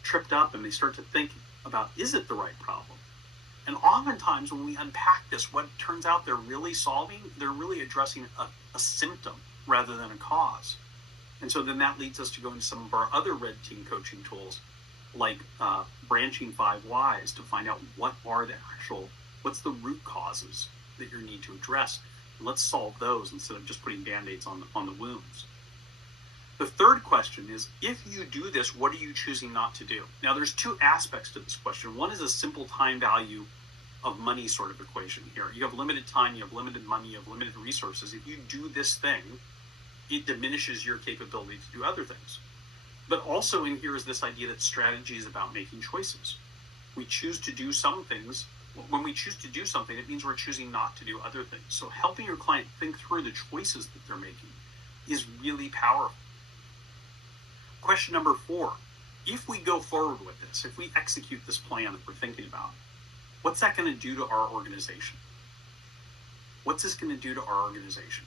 tripped up and they start to think about, is it the right problem? And oftentimes when we unpack this, what turns out they're really addressing a symptom rather than a cause. And so then that leads us to go into some of our other red team coaching tools, like branching 5 whys, to find out what's the root causes that you need to address. Let's solve those instead of just putting band-aids on the wounds. The third question is, if you do this, what are you choosing not to do? Now, there's 2 aspects to this question. One is a simple time value of money sort of equation here. You have limited time, you have limited money, you have limited resources. If you do this thing, it diminishes your capability to do other things. But also in here is this idea that strategy is about making choices. We choose to do some things. When we choose to do something, it means we're choosing not to do other things. So helping your client think through the choices that they're making is really powerful. Question number 4, if we go forward with this, if we execute this plan that we're thinking about, what's that going to do to our organization? What's this going to do to our organization?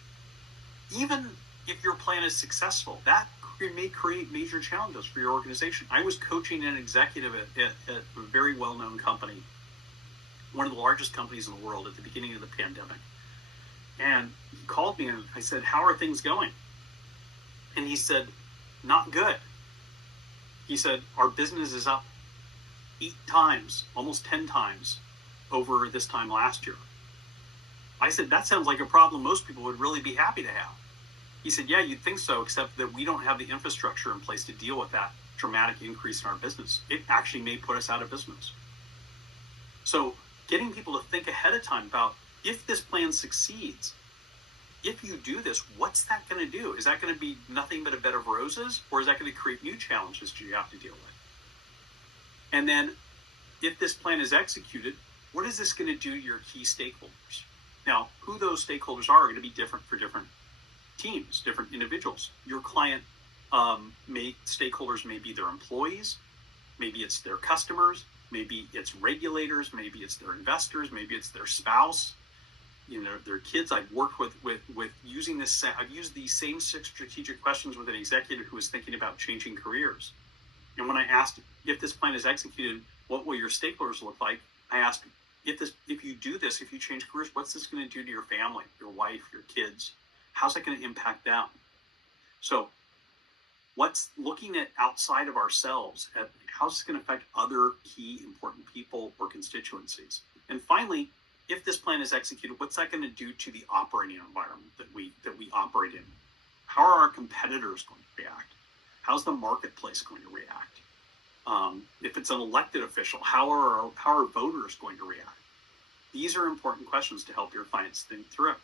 Even if your plan is successful, that may create major challenges for your organization. I was coaching an executive at a very well-known company, one of the largest companies in the world, at the beginning of the pandemic. And he called me and I said, how are things going? And he said, not good. He said, our business is up 8 times, almost 10 times over this time last year. I said, that sounds like a problem most people would really be happy to have. He said, yeah, you'd think so, except that we don't have the infrastructure in place to deal with that dramatic increase in our business. It actually may put us out of business. So getting people to think ahead of time about, if this plan succeeds, if you do this, what's that going to do? Is that going to be nothing but a bed of roses? Or is that going to create new challenges you have to deal with? And then if this plan is executed, what is this going to do to your key stakeholders? Now, who those stakeholders are going to be different for different teams, different individuals. Your client stakeholders may be their employees, maybe it's their customers, maybe it's regulators, maybe it's their investors, maybe it's their spouse. their kids. I've worked with using this. I've used these same 6 strategic questions with an executive who was thinking about changing careers. And when I asked if this plan is executed, what will your stakeholders look like? I asked if you do this, if you change careers, what's this going to do to your family, your wife, your kids? How's that going to impact them? So what's looking at outside of ourselves at how's this going to affect other key important people or constituencies? And finally, if this plan is executed, what's that going to do to the operating environment that we operate in? How are our competitors going to react? How's the marketplace going to react? If it's an elected official, how are voters going to react? These are important questions to help your clients think through.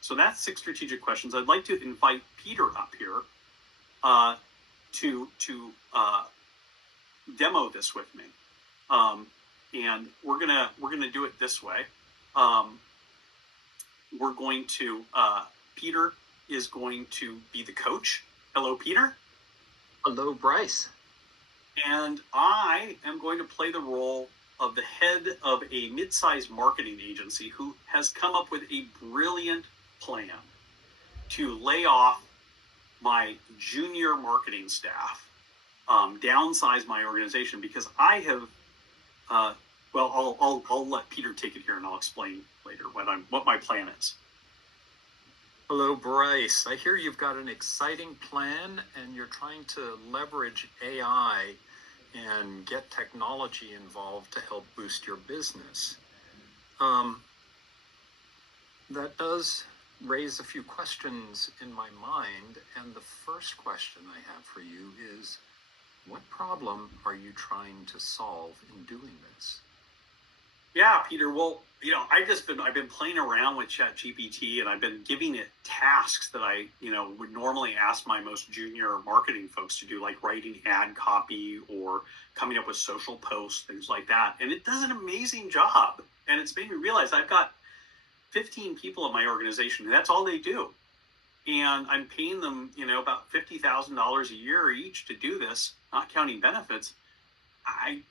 So that's 6 strategic questions. I'd like to invite Peter up here to demo this with me, and we're gonna do it this way. We're going to Peter is going to be the coach. Hello, Peter. Hello, Bryce. And I am going to play the role of the head of a mid-sized marketing agency who has come up with a brilliant plan to lay off my junior marketing staff, downsize my organization, because I have, I'll let Peter take it here and I'll explain later what my plan is. Hello, Bryce. I hear you've got an exciting plan and you're trying to leverage AI and get technology involved to help boost your business. That does raise a few questions in my mind. And the first question I have for you is, what problem are you trying to solve in doing this? Yeah, Peter. Well, I've been playing around with ChatGPT, and I've been giving it tasks that I, would normally ask my most junior marketing folks to do, like writing ad copy or coming up with social posts, things like that. And it does an amazing job. And it's made me realize I've got 15 people in my organization, and that's all they do. And I'm paying them, about $50,000 a year each to do this, not counting benefits.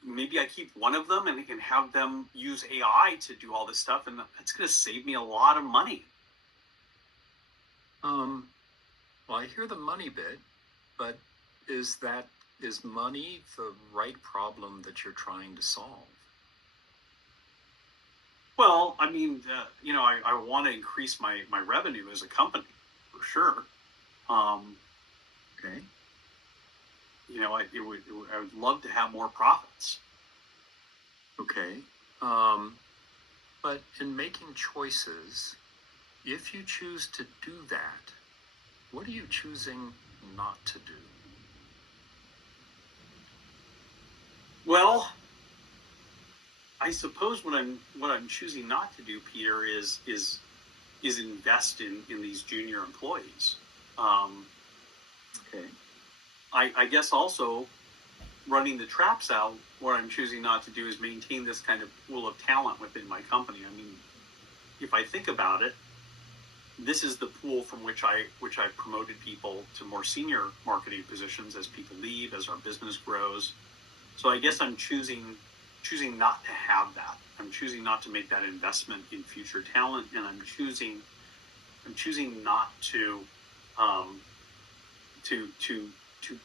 Maybe I keep one of them and have them use AI to do all this stuff, and that's going to save me a lot of money. Well, I hear the money bit, but is money the right problem that you're trying to solve? Well, I mean, I want to increase my revenue as a company, for sure. Okay. I would love to have more profits. Okay. But in making choices, if you choose to do that, what are you choosing not to do? Well, I suppose what I'm choosing not to do, Peter, is invest in these junior employees. Okay. I guess also running the traps out, what I'm choosing not to do is maintain this kind of pool of talent within my company. I mean, if I think about it, this is the pool from which I've promoted people to more senior marketing positions as people leave, as our business grows. So I guess I'm choosing not to have that. I'm choosing not to make that investment in future talent, and I'm choosing not to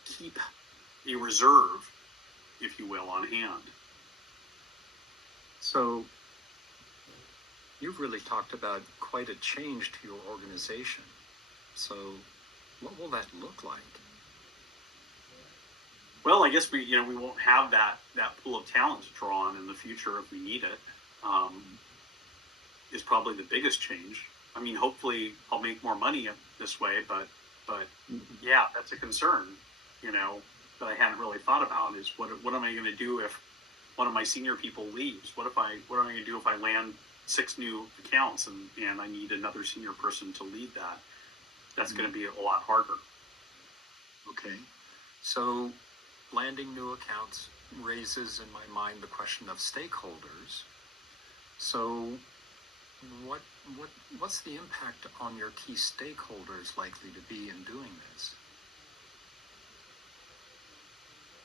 keep a reserve, if you will, on hand. So you've really talked about quite a change to your organization. So what will that look like? Well, I guess we won't have that pool of talent to draw on in the future if we need it. Is probably the biggest change. I mean, hopefully I'll make more money this way, but yeah, that's a concern, that I hadn't really thought about, is what am I going to do if one of my senior people leaves? What am I going to do if I land 6 new accounts and I need another senior person to lead that? That's going to be a lot harder. Okay. So landing new accounts raises in my mind the question of stakeholders. So what's the impact on your key stakeholders likely to be in doing this?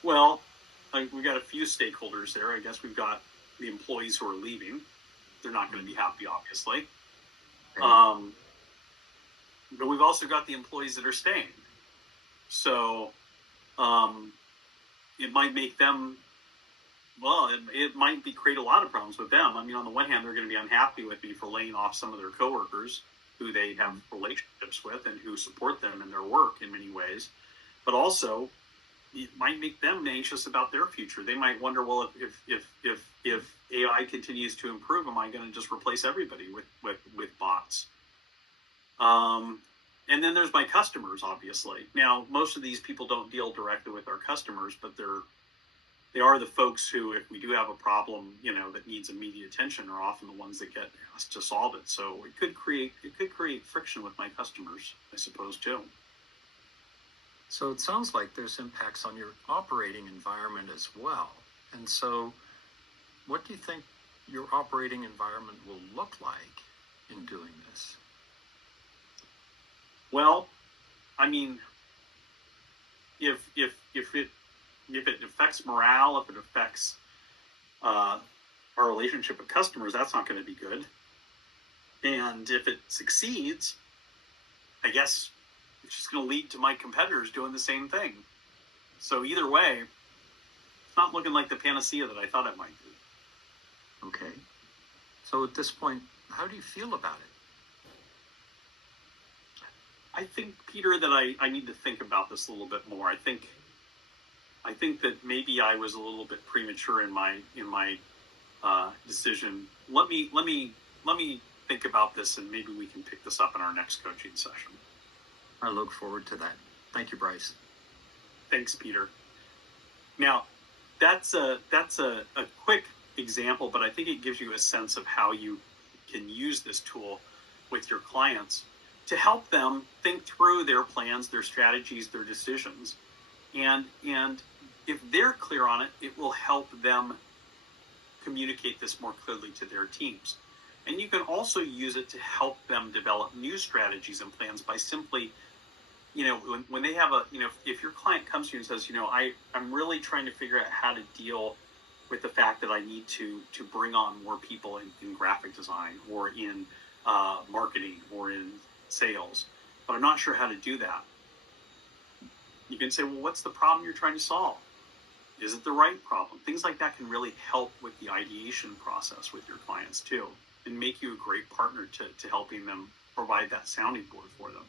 Well, we got a few stakeholders there. I guess we've got the employees who are leaving. They're not going to be happy, obviously. But we've also got the employees that are staying. So it might make them, well, it might create a lot of problems with them. I mean, on the one hand, they're going to be unhappy with me for laying off some of their coworkers who they have relationships with and who support them in their work in many ways. But also, it might make them anxious about their future. They might wonder, well, if AI continues to improve, am I going to just replace everybody with bots? And then there's my customers, obviously. Now, most of these people don't deal directly with our customers, but they are the folks who, if we do have a problem, that needs immediate attention, are often the ones that get asked to solve it. So it could create friction with my customers, I suppose, too. So it sounds like there's impacts on your operating environment as well. And so what do you think your operating environment will look like in doing this? Well, I mean, if it affects morale, if it affects our relationship with customers, that's not going to be good. And if it succeeds, I guess it's just going to lead to my competitors doing the same thing. So either way, it's not looking like the panacea that I thought it might be. Okay. So at this point, how do you feel about it? I think, Peter, that I need to think about this a little bit more. I think that maybe I was a little bit premature in my decision. Let me think about this, and maybe we can pick this up in our next coaching session. I look forward to that. Thank you, Bryce. Thanks, Peter. Now, that's a quick example, but I think it gives you a sense of how you can use this tool with your clients to help them think through their plans, their strategies, their decisions. And if they're clear on it, it will help them communicate this more clearly to their teams. And you can also use it to help them develop new strategies and plans by simply, when they have if your client comes to you and says, I'm really trying to figure out how to deal with the fact that I need to bring on more people in graphic design or in marketing or in sales, but I'm not sure how to do that. You can say, well, what's the problem you're trying to solve? Is it the right problem? Things like that can really help with the ideation process with your clients too, and make you a great partner to helping them provide that sounding board for them.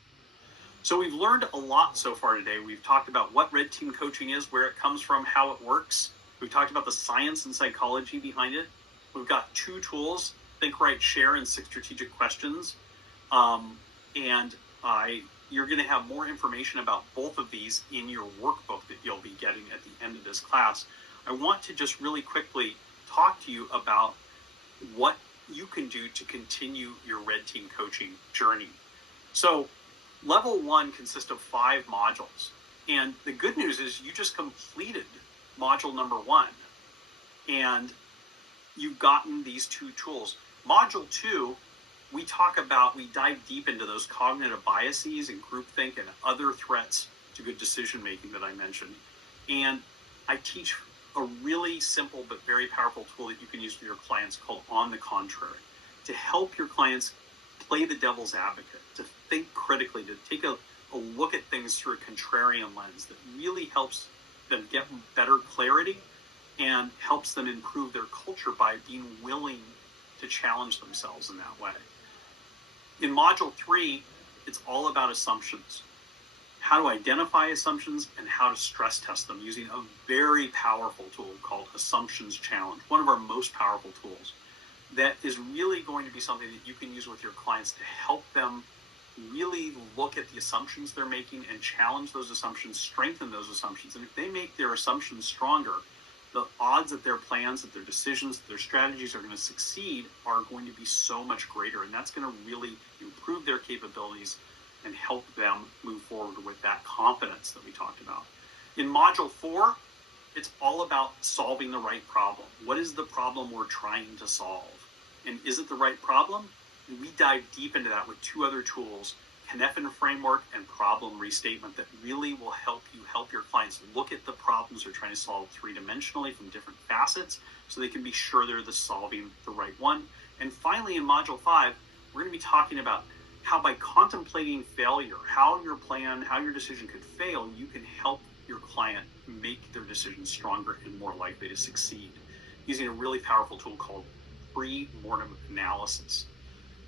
So we've learned a lot so far today. We've talked about what Red Team Coaching is, where it comes from, how it works. We've talked about the science and psychology behind it. We've got 2 tools, Think, Write, Share, and 6 strategic questions. You're going to have more information about both of these in your workbook that you'll be getting at the end of this class. I want to just really quickly talk to you about what you can do to continue your Red Team coaching journey. So level 1 consists of 5 modules. And the good news is you just completed module number 1. And you've gotten these 2 tools. Module 2, we dive deep into those cognitive biases and groupthink and other threats to good decision making that I mentioned. And I teach a really simple but very powerful tool that you can use for your clients called On the Contrary, to help your clients play the devil's advocate, to think critically, to take a look at things through a contrarian lens that really helps them get better clarity and helps them improve their culture by being willing to challenge themselves in that way. In module 3, it's all about assumptions, how to identify assumptions and how to stress test them using a very powerful tool called Assumptions Challenge, one of our most powerful tools that is really going to be something that you can use with your clients to help them really look at the assumptions they're making and challenge those assumptions, strengthen those assumptions. And if they make their assumptions stronger, the odds that their plans, that their decisions, that their strategies are going to succeed are going to be so much greater. And that's going to really improve their capabilities and help them move forward with that confidence that we talked about. In module 4, it's all about solving the right problem. What is the problem we're trying to solve? And is it the right problem? And we dive deep into that with 2 other tools, Cynefin Framework and Problem Restatement, that really will help your clients look at the problems they're trying to solve 3-dimensionally from different facets so they can be sure they're solving the right one. And finally, in module 5, we're going to be talking about how by contemplating failure, how your plan, how your decision could fail, you can help your client make their decision stronger and more likely to succeed using a really powerful tool called pre-mortem analysis.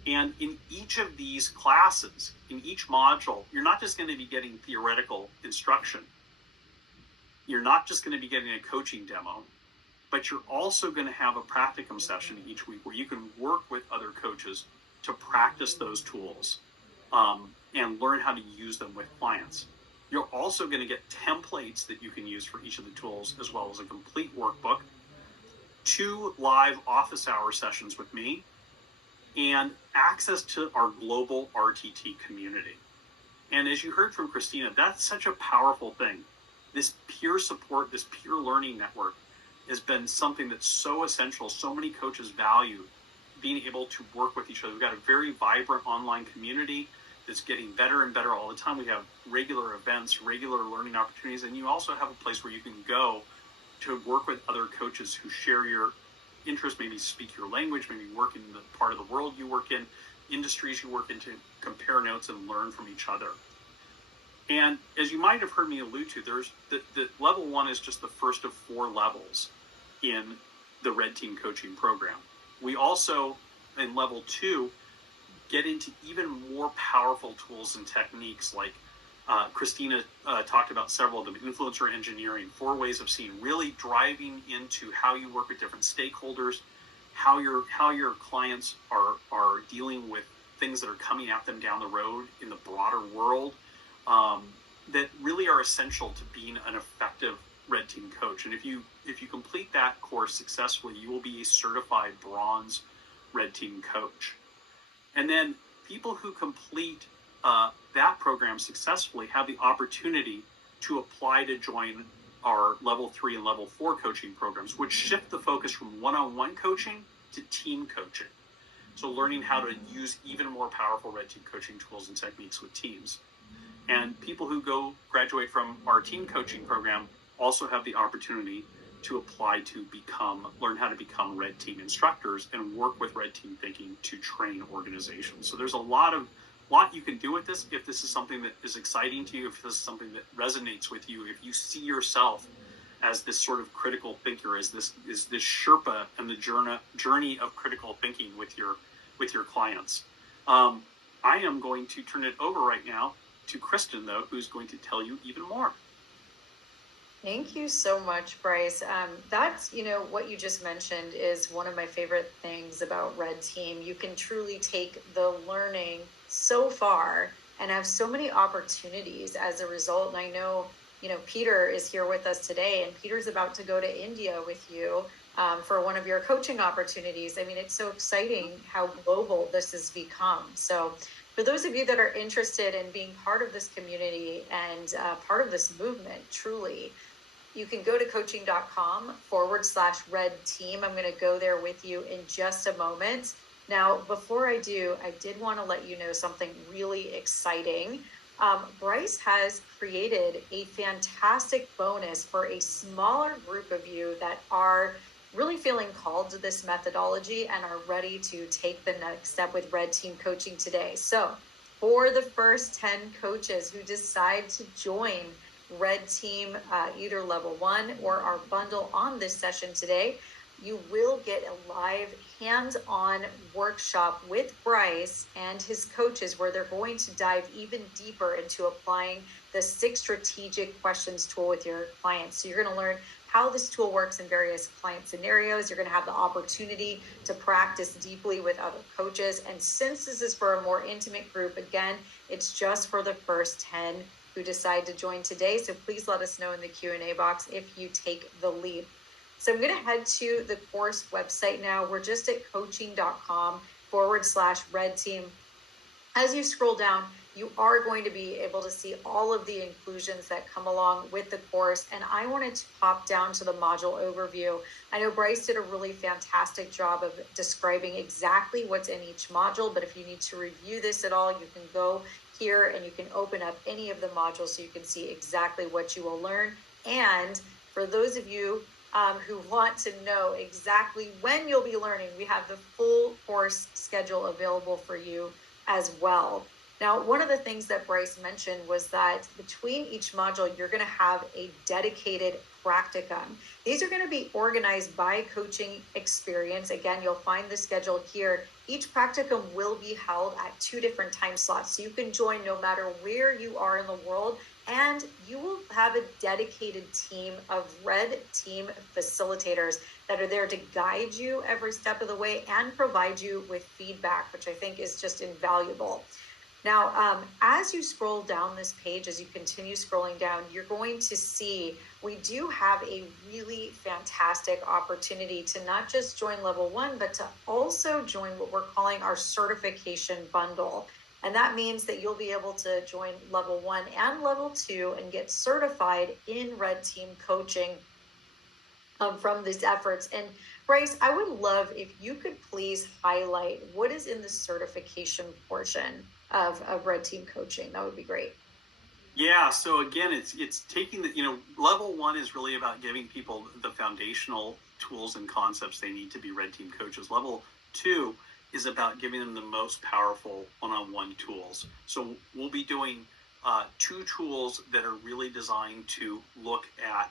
And in each of these classes, in each module, you're not just going to be getting theoretical instruction. You're not just going to be getting a coaching demo, but you're also going to have a practicum session each week where you can work with other coaches to practice those tools and learn how to use them with clients. You're also going to get templates that you can use for each of the tools, as well as a complete workbook, 2 live office hour sessions with me, and access to our global RTT community. And as you heard from Christina, that's such a powerful thing. This peer support, this peer learning network has been something that's so essential. So many coaches value being able to work with each other. We've got a very vibrant online community that's getting better and better all the time. We have regular events, regular learning opportunities, and you also have a place where you can go to work with other coaches who share your interest, maybe speak your language, maybe work in the part of the world you work in, industries you work in, to compare notes and learn from each other. And as you might have heard me allude to, there's the level 1 is just the first of 4 levels in the Red Team coaching program. We also, in level 2, get into even more powerful tools and techniques like Christina talked about several of them: influencer engineering, 4 ways of seeing, really driving into how you work with different stakeholders, how your clients are dealing with things that are coming at them down the road in the broader world, that really are essential to being an effective Red Team coach. And if you complete that course successfully, you will be a certified bronze Red Team coach. And then people who complete that program successfully have the opportunity to apply to join our level 3 and level 4 coaching programs, which shift the focus from one-on-one coaching to team coaching. So learning how to use even more powerful Red Team coaching tools and techniques with teams. And people who graduate from our team coaching program also have the opportunity to apply to learn how to become Red Team instructors and work with Red Team thinking to train organizations. So there's a lot you can do with this. If this is something that is exciting to you, if this is something that resonates with you, if you see yourself as this sort of critical thinker, as this Sherpa and the journey of critical thinking with your clients. I am going to turn it over right now to Kristen, though, who's going to tell you even more. Thank you so much, Bryce. That's, what you just mentioned is one of my favorite things about Red Team. You can truly take the learning so far and have so many opportunities as a result. And I know, Peter is here with us today, and Peter's about to go to India with you for one of your coaching opportunities. I mean, it's so exciting how global this has become. So for those of you that are interested in being part of this community and part of this movement, truly, you can go to coaching.com/Red Team. I'm going to go there with you in just a moment. Now, before I do, I did want to let you know something really exciting. Bryce has created a fantastic bonus for a smaller group of you that are really feeling called to this methodology and are ready to take the next step with Red Team coaching today. So for the first 10 coaches who decide to join Red Team, either level 1 or our bundle on this session today, you will get a live hands-on workshop with Bryce and his coaches where they're going to dive even deeper into applying the 6 strategic questions tool with your clients. So you're going to learn how this tool works in various client scenarios. You're going to have the opportunity to practice deeply with other coaches. And since this is for a more intimate group, again, it's just for the first 10 who decide to join today. So please let us know in the Q&A box if you take the leap. So I'm going to head to the course website now. We're just at coaching.com/Red Team. As you scroll down, you are going to be able to see all of the inclusions that come along with the course. And I wanted to pop down to the module overview. I know Bryce did a really fantastic job of describing exactly what's in each module, but if you need to review this at all, you can go here and you can open up any of the modules so you can see exactly what you will learn. And for those of you who want to know exactly when you'll be learning, we have the full course schedule available for you as well. Now, one of the things that Bryce mentioned was that between each module, you're going to have a dedicated practicum. These are going to be organized by coaching experience. Again, you'll find the schedule here. Each practicum will be held at 2 different time slots, so you can join no matter where you are in the world, and you will have a dedicated team of Red Team facilitators that are there to guide you every step of the way and provide you with feedback, which I think is just invaluable. Now, as you scroll down this page, as you continue scrolling down, you're going to see we do have a really fantastic opportunity to not just join level 1, but to also join what we're calling our certification bundle. And that means that you'll be able to join level 1 and level 2 and get certified in Red Team coaching from these efforts. And Bryce, I would love if you could please highlight what is in the certification portion of Red Team coaching. That would be great. Yeah, so again, it's taking the, level 1 is really about giving people the foundational tools and concepts they need to be Red Team coaches. Level 2 is about giving them the most powerful one-on-one tools. So we'll be doing 2 tools that are really designed to look at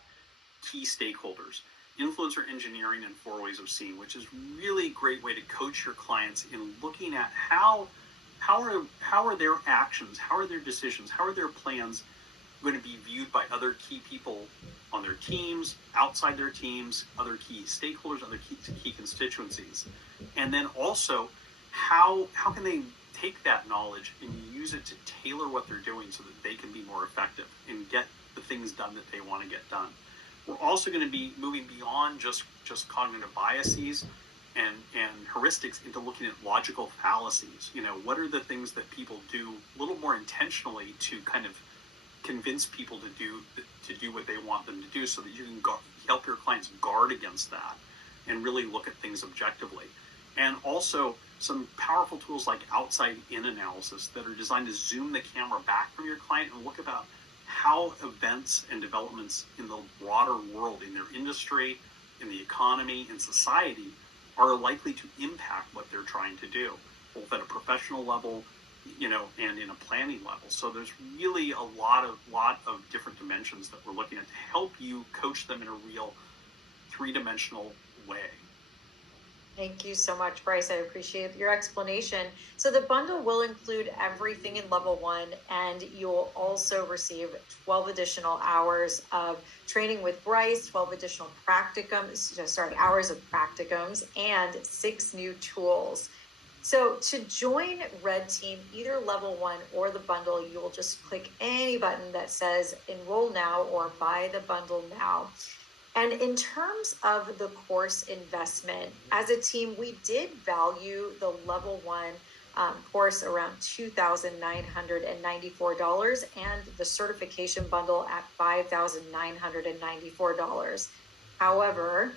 key stakeholders. Influencer engineering and 4 ways of seeing, which is really a great way to coach your clients in looking at how are their actions, how are their decisions, how are their plans going to be viewed by other key people on their teams, outside their teams, other key stakeholders, other key constituencies. And then also, how can they take that knowledge and use it to tailor what they're doing so that they can be more effective and get the things done that they want to get done. We're also going to be moving beyond just cognitive biases and heuristics into looking at logical fallacies. What are the things that people do a little more intentionally to kind of convince people to do what they want them to do, so that you can help your clients guard against that and really look at things objectively. And also some powerful tools like outside-in analysis that are designed to zoom the camera back from your client and look about how events and developments in the broader world, in their industry, in the economy, in society, are likely to impact what they're trying to do, both at a professional level, and in a planning level. So there's really a lot of different dimensions that we're looking at to help you coach them in a real 3-dimensional way. Thank you so much, Bryce. I appreciate your explanation. So the bundle will include everything in level 1, and you'll also receive 12 additional hours of training with Bryce, 12 additional hours of practicums, and 6 new tools. So to join Red Team, either level 1 or the bundle, you will just click any button that says enroll now or buy the bundle now. And in terms of the course investment, as a team, we did value the level 1 course around $2,994 and the certification bundle at $5,994. However,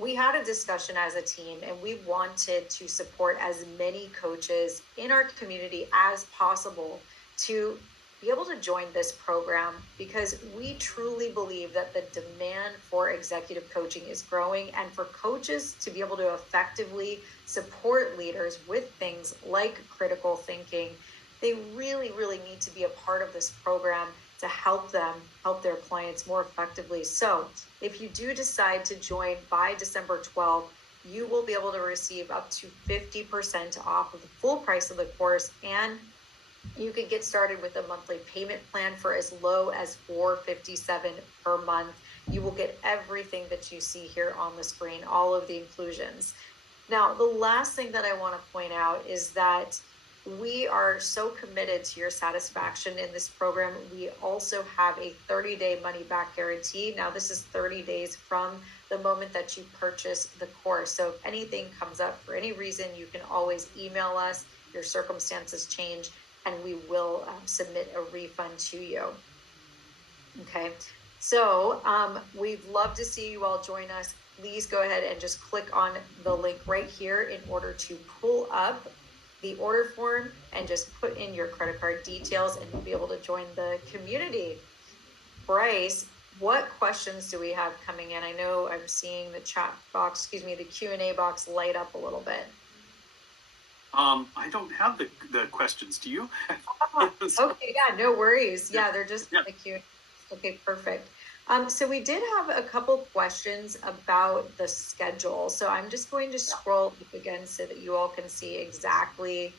we had a discussion as a team, and we wanted to support as many coaches in our community as possible to be able to join this program, because we truly believe that the demand for executive coaching is growing, and for coaches to be able to effectively support leaders with things like critical thinking, they really, really need to be a part of this program to help their clients more effectively. So if you do decide to join by December 12th, you will be able to receive up to 50% off of the full price of the course, and you can get started with a monthly payment plan for as low as $457 per month. You will get everything that you see here on the screen, all of the inclusions. Now, the last thing that I want to point out is that we are so committed to your satisfaction in this program. We also have a 30-day money-back guarantee. Now, this is 30 days from the moment that you purchase the course. So if anything comes up for any reason, you can always email us. Your circumstances change, and we will submit a refund to you. Okay, so we'd love to see you all join us. Please go ahead and just click on the link right here in order to pull up the order form and just put in your credit card details, and you'll be able to join the community. Bryce, what questions do we have coming in? I know I'm seeing the chat box, the Q&A box light up a little bit. I don't have the questions. Do you? Okay, yeah, no worries. Yeah, they're just Yeah. the Q. Okay, perfect. So we did have a couple questions about the schedule. So I'm just going to scroll up again so that you all can see exactly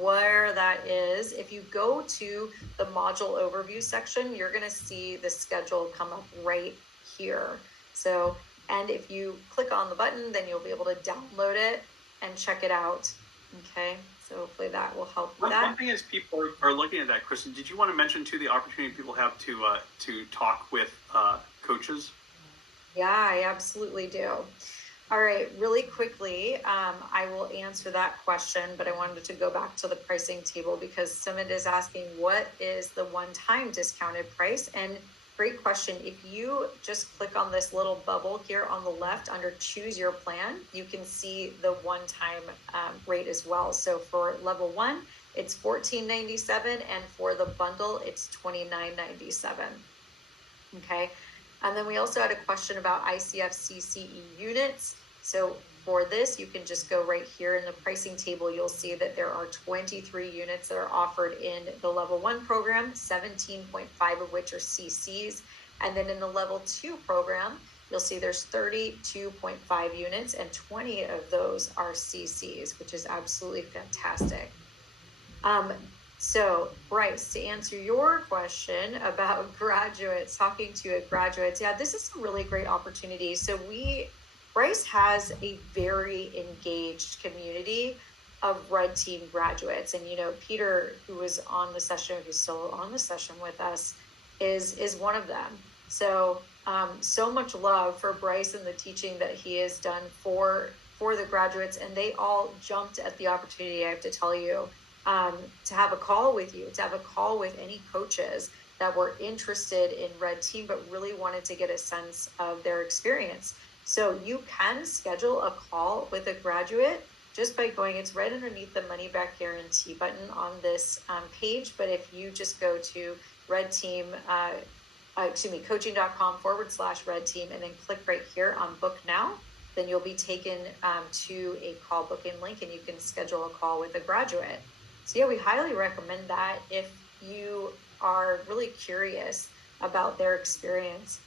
where that is. If you go to the module overview section, you're going to see the schedule come up right here. So, and if you click on the button, then you'll be able to download it and check it out. Okay, so hopefully that will help with that. One thing is people are looking at that, Kristen, did you want to mention too the opportunity people have to talk with coaches? Yeah, I absolutely do. All right, really quickly, I will answer that question, but I wanted to go back to the pricing table because Sumit is asking what is the one-time discounted price? And great question. If you just click on this little bubble here on the left under choose your plan, you can see the one-time rate as well. So for level 1, it's $14.97, and for the bundle, it's $29.97. Okay. And then we also had a question about ICF CCE units. So for this, you can just go right here in the pricing table. You'll see that there are 23 units that are offered in the level 1 program, 17.5 of which are CCs. And then in the level 2 program, you'll see there's 32.5 units and 20 of those are CCs, which is absolutely fantastic. So Bryce, to answer your question about graduates, talking to graduates, yeah, this is a really great opportunity. So Bryce has a very engaged community of Red Team graduates. And, you know, Peter, who was on the session, who's still on the session with us, is one of them. So, so much love for Bryce and the teaching that he has done for the graduates. And they all jumped at the opportunity, I have to tell you, to have a call with you, to have a call with any coaches that were interested in Red Team, but really wanted to get a sense of their experience. So you can schedule a call with a graduate just by going, it's right underneath the money back guarantee button on this page. But if you just go to Red Team, coaching.com/Red Team, and then click right here on book now, then you'll be taken to a call booking link and you can schedule a call with a graduate. So yeah, we highly recommend that if you are really curious about their experience.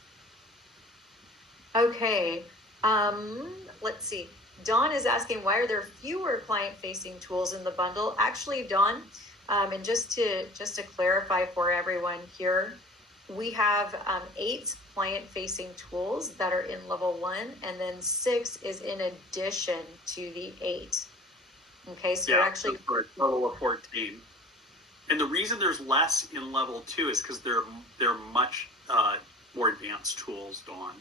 Okay, let's see. Dawn is asking, why are there fewer client-facing tools in the bundle? Actually, Dawn, and just to clarify for everyone here, we have 8 client-facing tools that are in level 1, and then 6 is in addition to the 8. Okay, so you're actually for a total of 14. And the reason there's less in level 2 is because they're much more advanced tools, Dawn.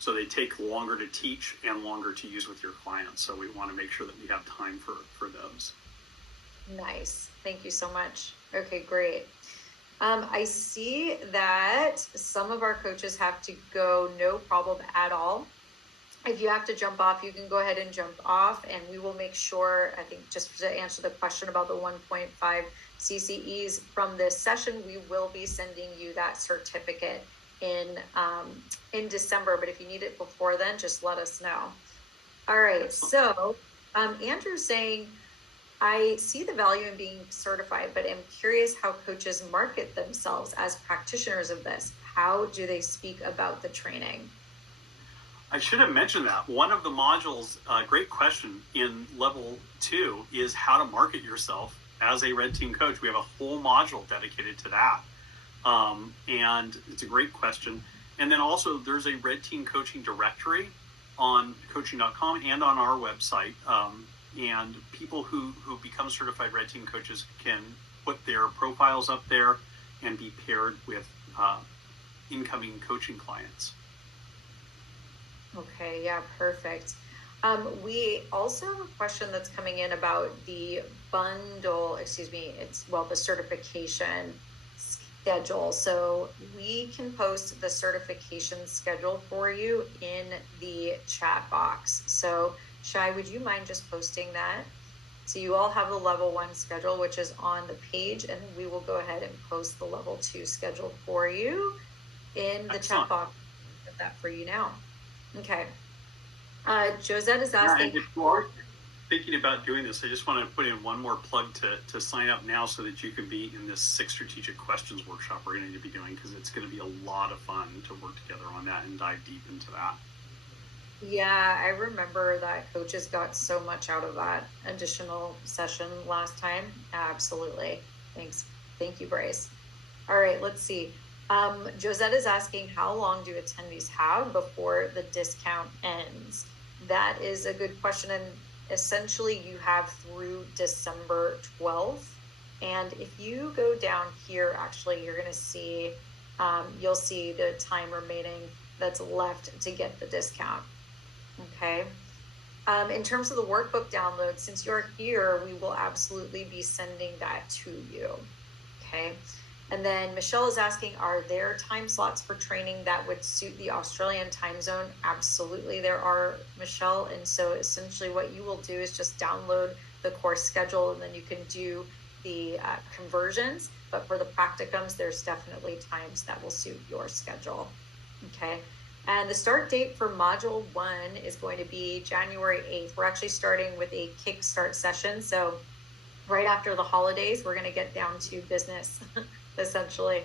So they take longer to teach and longer to use with your clients. So we want to make sure that we have time for those. Nice. Thank you so much. Okay, great. I see that some of our coaches have to go, no problem at all. If you have to jump off, you can go ahead and jump off, and we will make sure, I think just to answer the question about the 1.5 CCEs from this session, we will be sending you that certificate in December. But if you need it before then, just let us know. All right. So Andrew's saying, I see the value in being certified, but am curious how coaches market themselves as practitioners of this. How do they speak about the training? I should have mentioned that. One of the modules, great question, in level 2 is how to market yourself as a Red Team coach. We have a whole module dedicated to that. And it's a great question. And then also there's a Red Team coaching directory on coaching.com and on our website. And people who become certified Red Team coaches can put their profiles up there and be paired with incoming coaching clients. Okay, yeah, perfect. We also have a question that's coming in about the bundle, the certification schedule. So we can post the certification schedule for you in the chat box. So Shai, would you mind just posting that? So you all have the level 1 schedule, which is on the page, and we will go ahead and post the level 2 schedule for you. in the Excellent. chat box. Get that for you now. Okay. Josette is Yeah, asking. and if you are thinking about doing this, I just want to put in one more plug to sign up now so that you can be in this 6 strategic questions workshop we're going to be doing, because it's going to be a lot of fun to work together on that and dive deep into that. Yeah, I remember that coaches got so much out of that additional session last time. Absolutely. Thanks. Thank you, Bryce. All right, let's see. Josette is asking, how long do attendees have before the discount ends? That is a good question. And essentially you have through December 12th. And if you go down here, actually, you're going to see, you'll see the time remaining that's left to get the discount. Okay. In terms of the workbook download, since you're here, we will absolutely be sending that to you. Okay. And then Michelle is asking, are there time slots for training that would suit the Australian time zone? Absolutely, there are, Michelle. And so essentially what you will do is just download the course schedule, and then you can do the conversions. But for the practicums, there's definitely times that will suit your schedule. Okay. And the start date for module 1 is going to be January 8th. We're actually starting with a kickstart session. So right after the holidays, we're going to get down to business, essentially.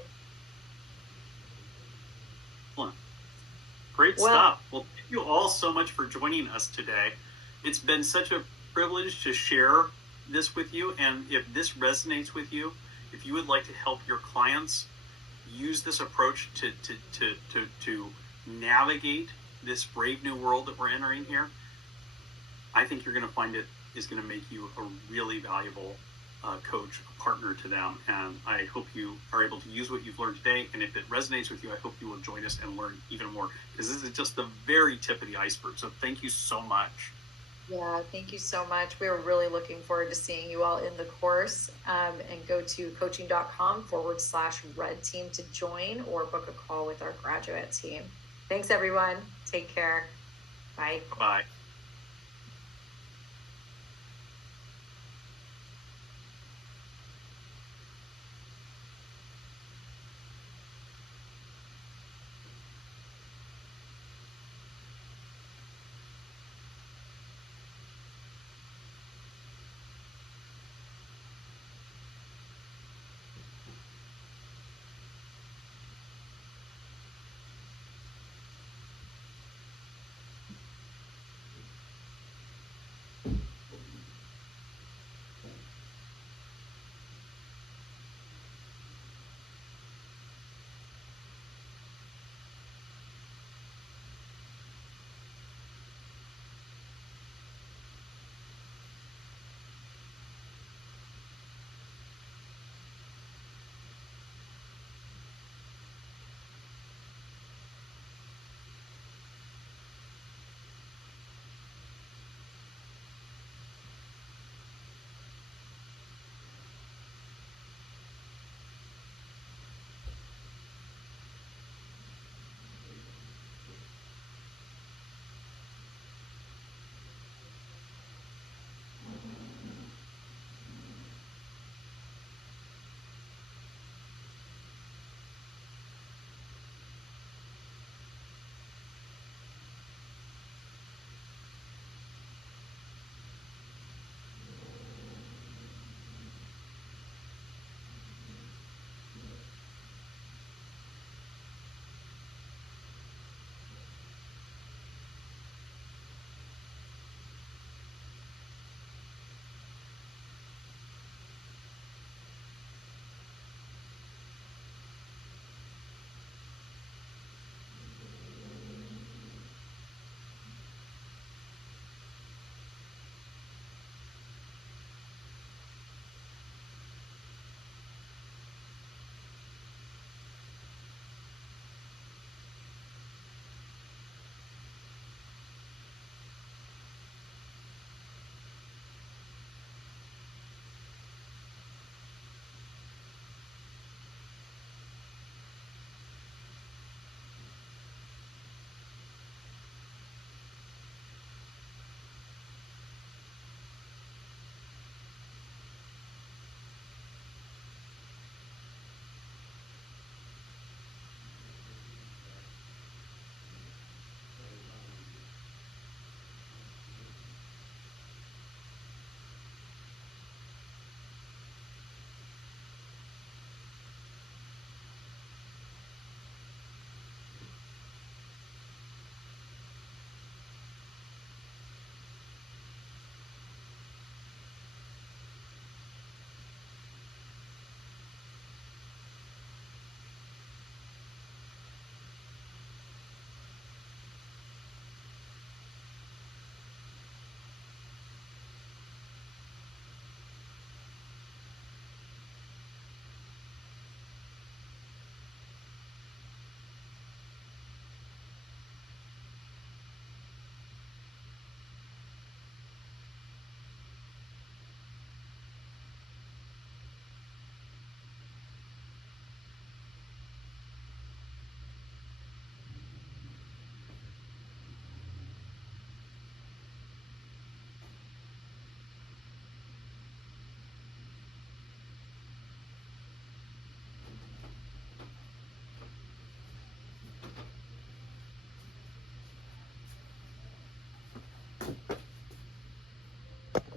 Excellent. Great stuff. Well, thank you all so much for joining us today. It's been such a privilege to share this with you. And if this resonates with you, if you would like to help your clients use this approach to navigate this brave new world that we're entering here, I think you're going to find it is going to make you a really valuable coach, a partner to them. And I hope you are able to use what you've learned today. And if it resonates with you, I hope you will join us and learn even more, because this is just the very tip of the iceberg. So thank you so much. Yeah, thank you so much. We're really looking forward to seeing you all in the course, and go to coaching.com/red team to join or book a call with our graduate team. Thanks, everyone. Take care. Bye. Bye.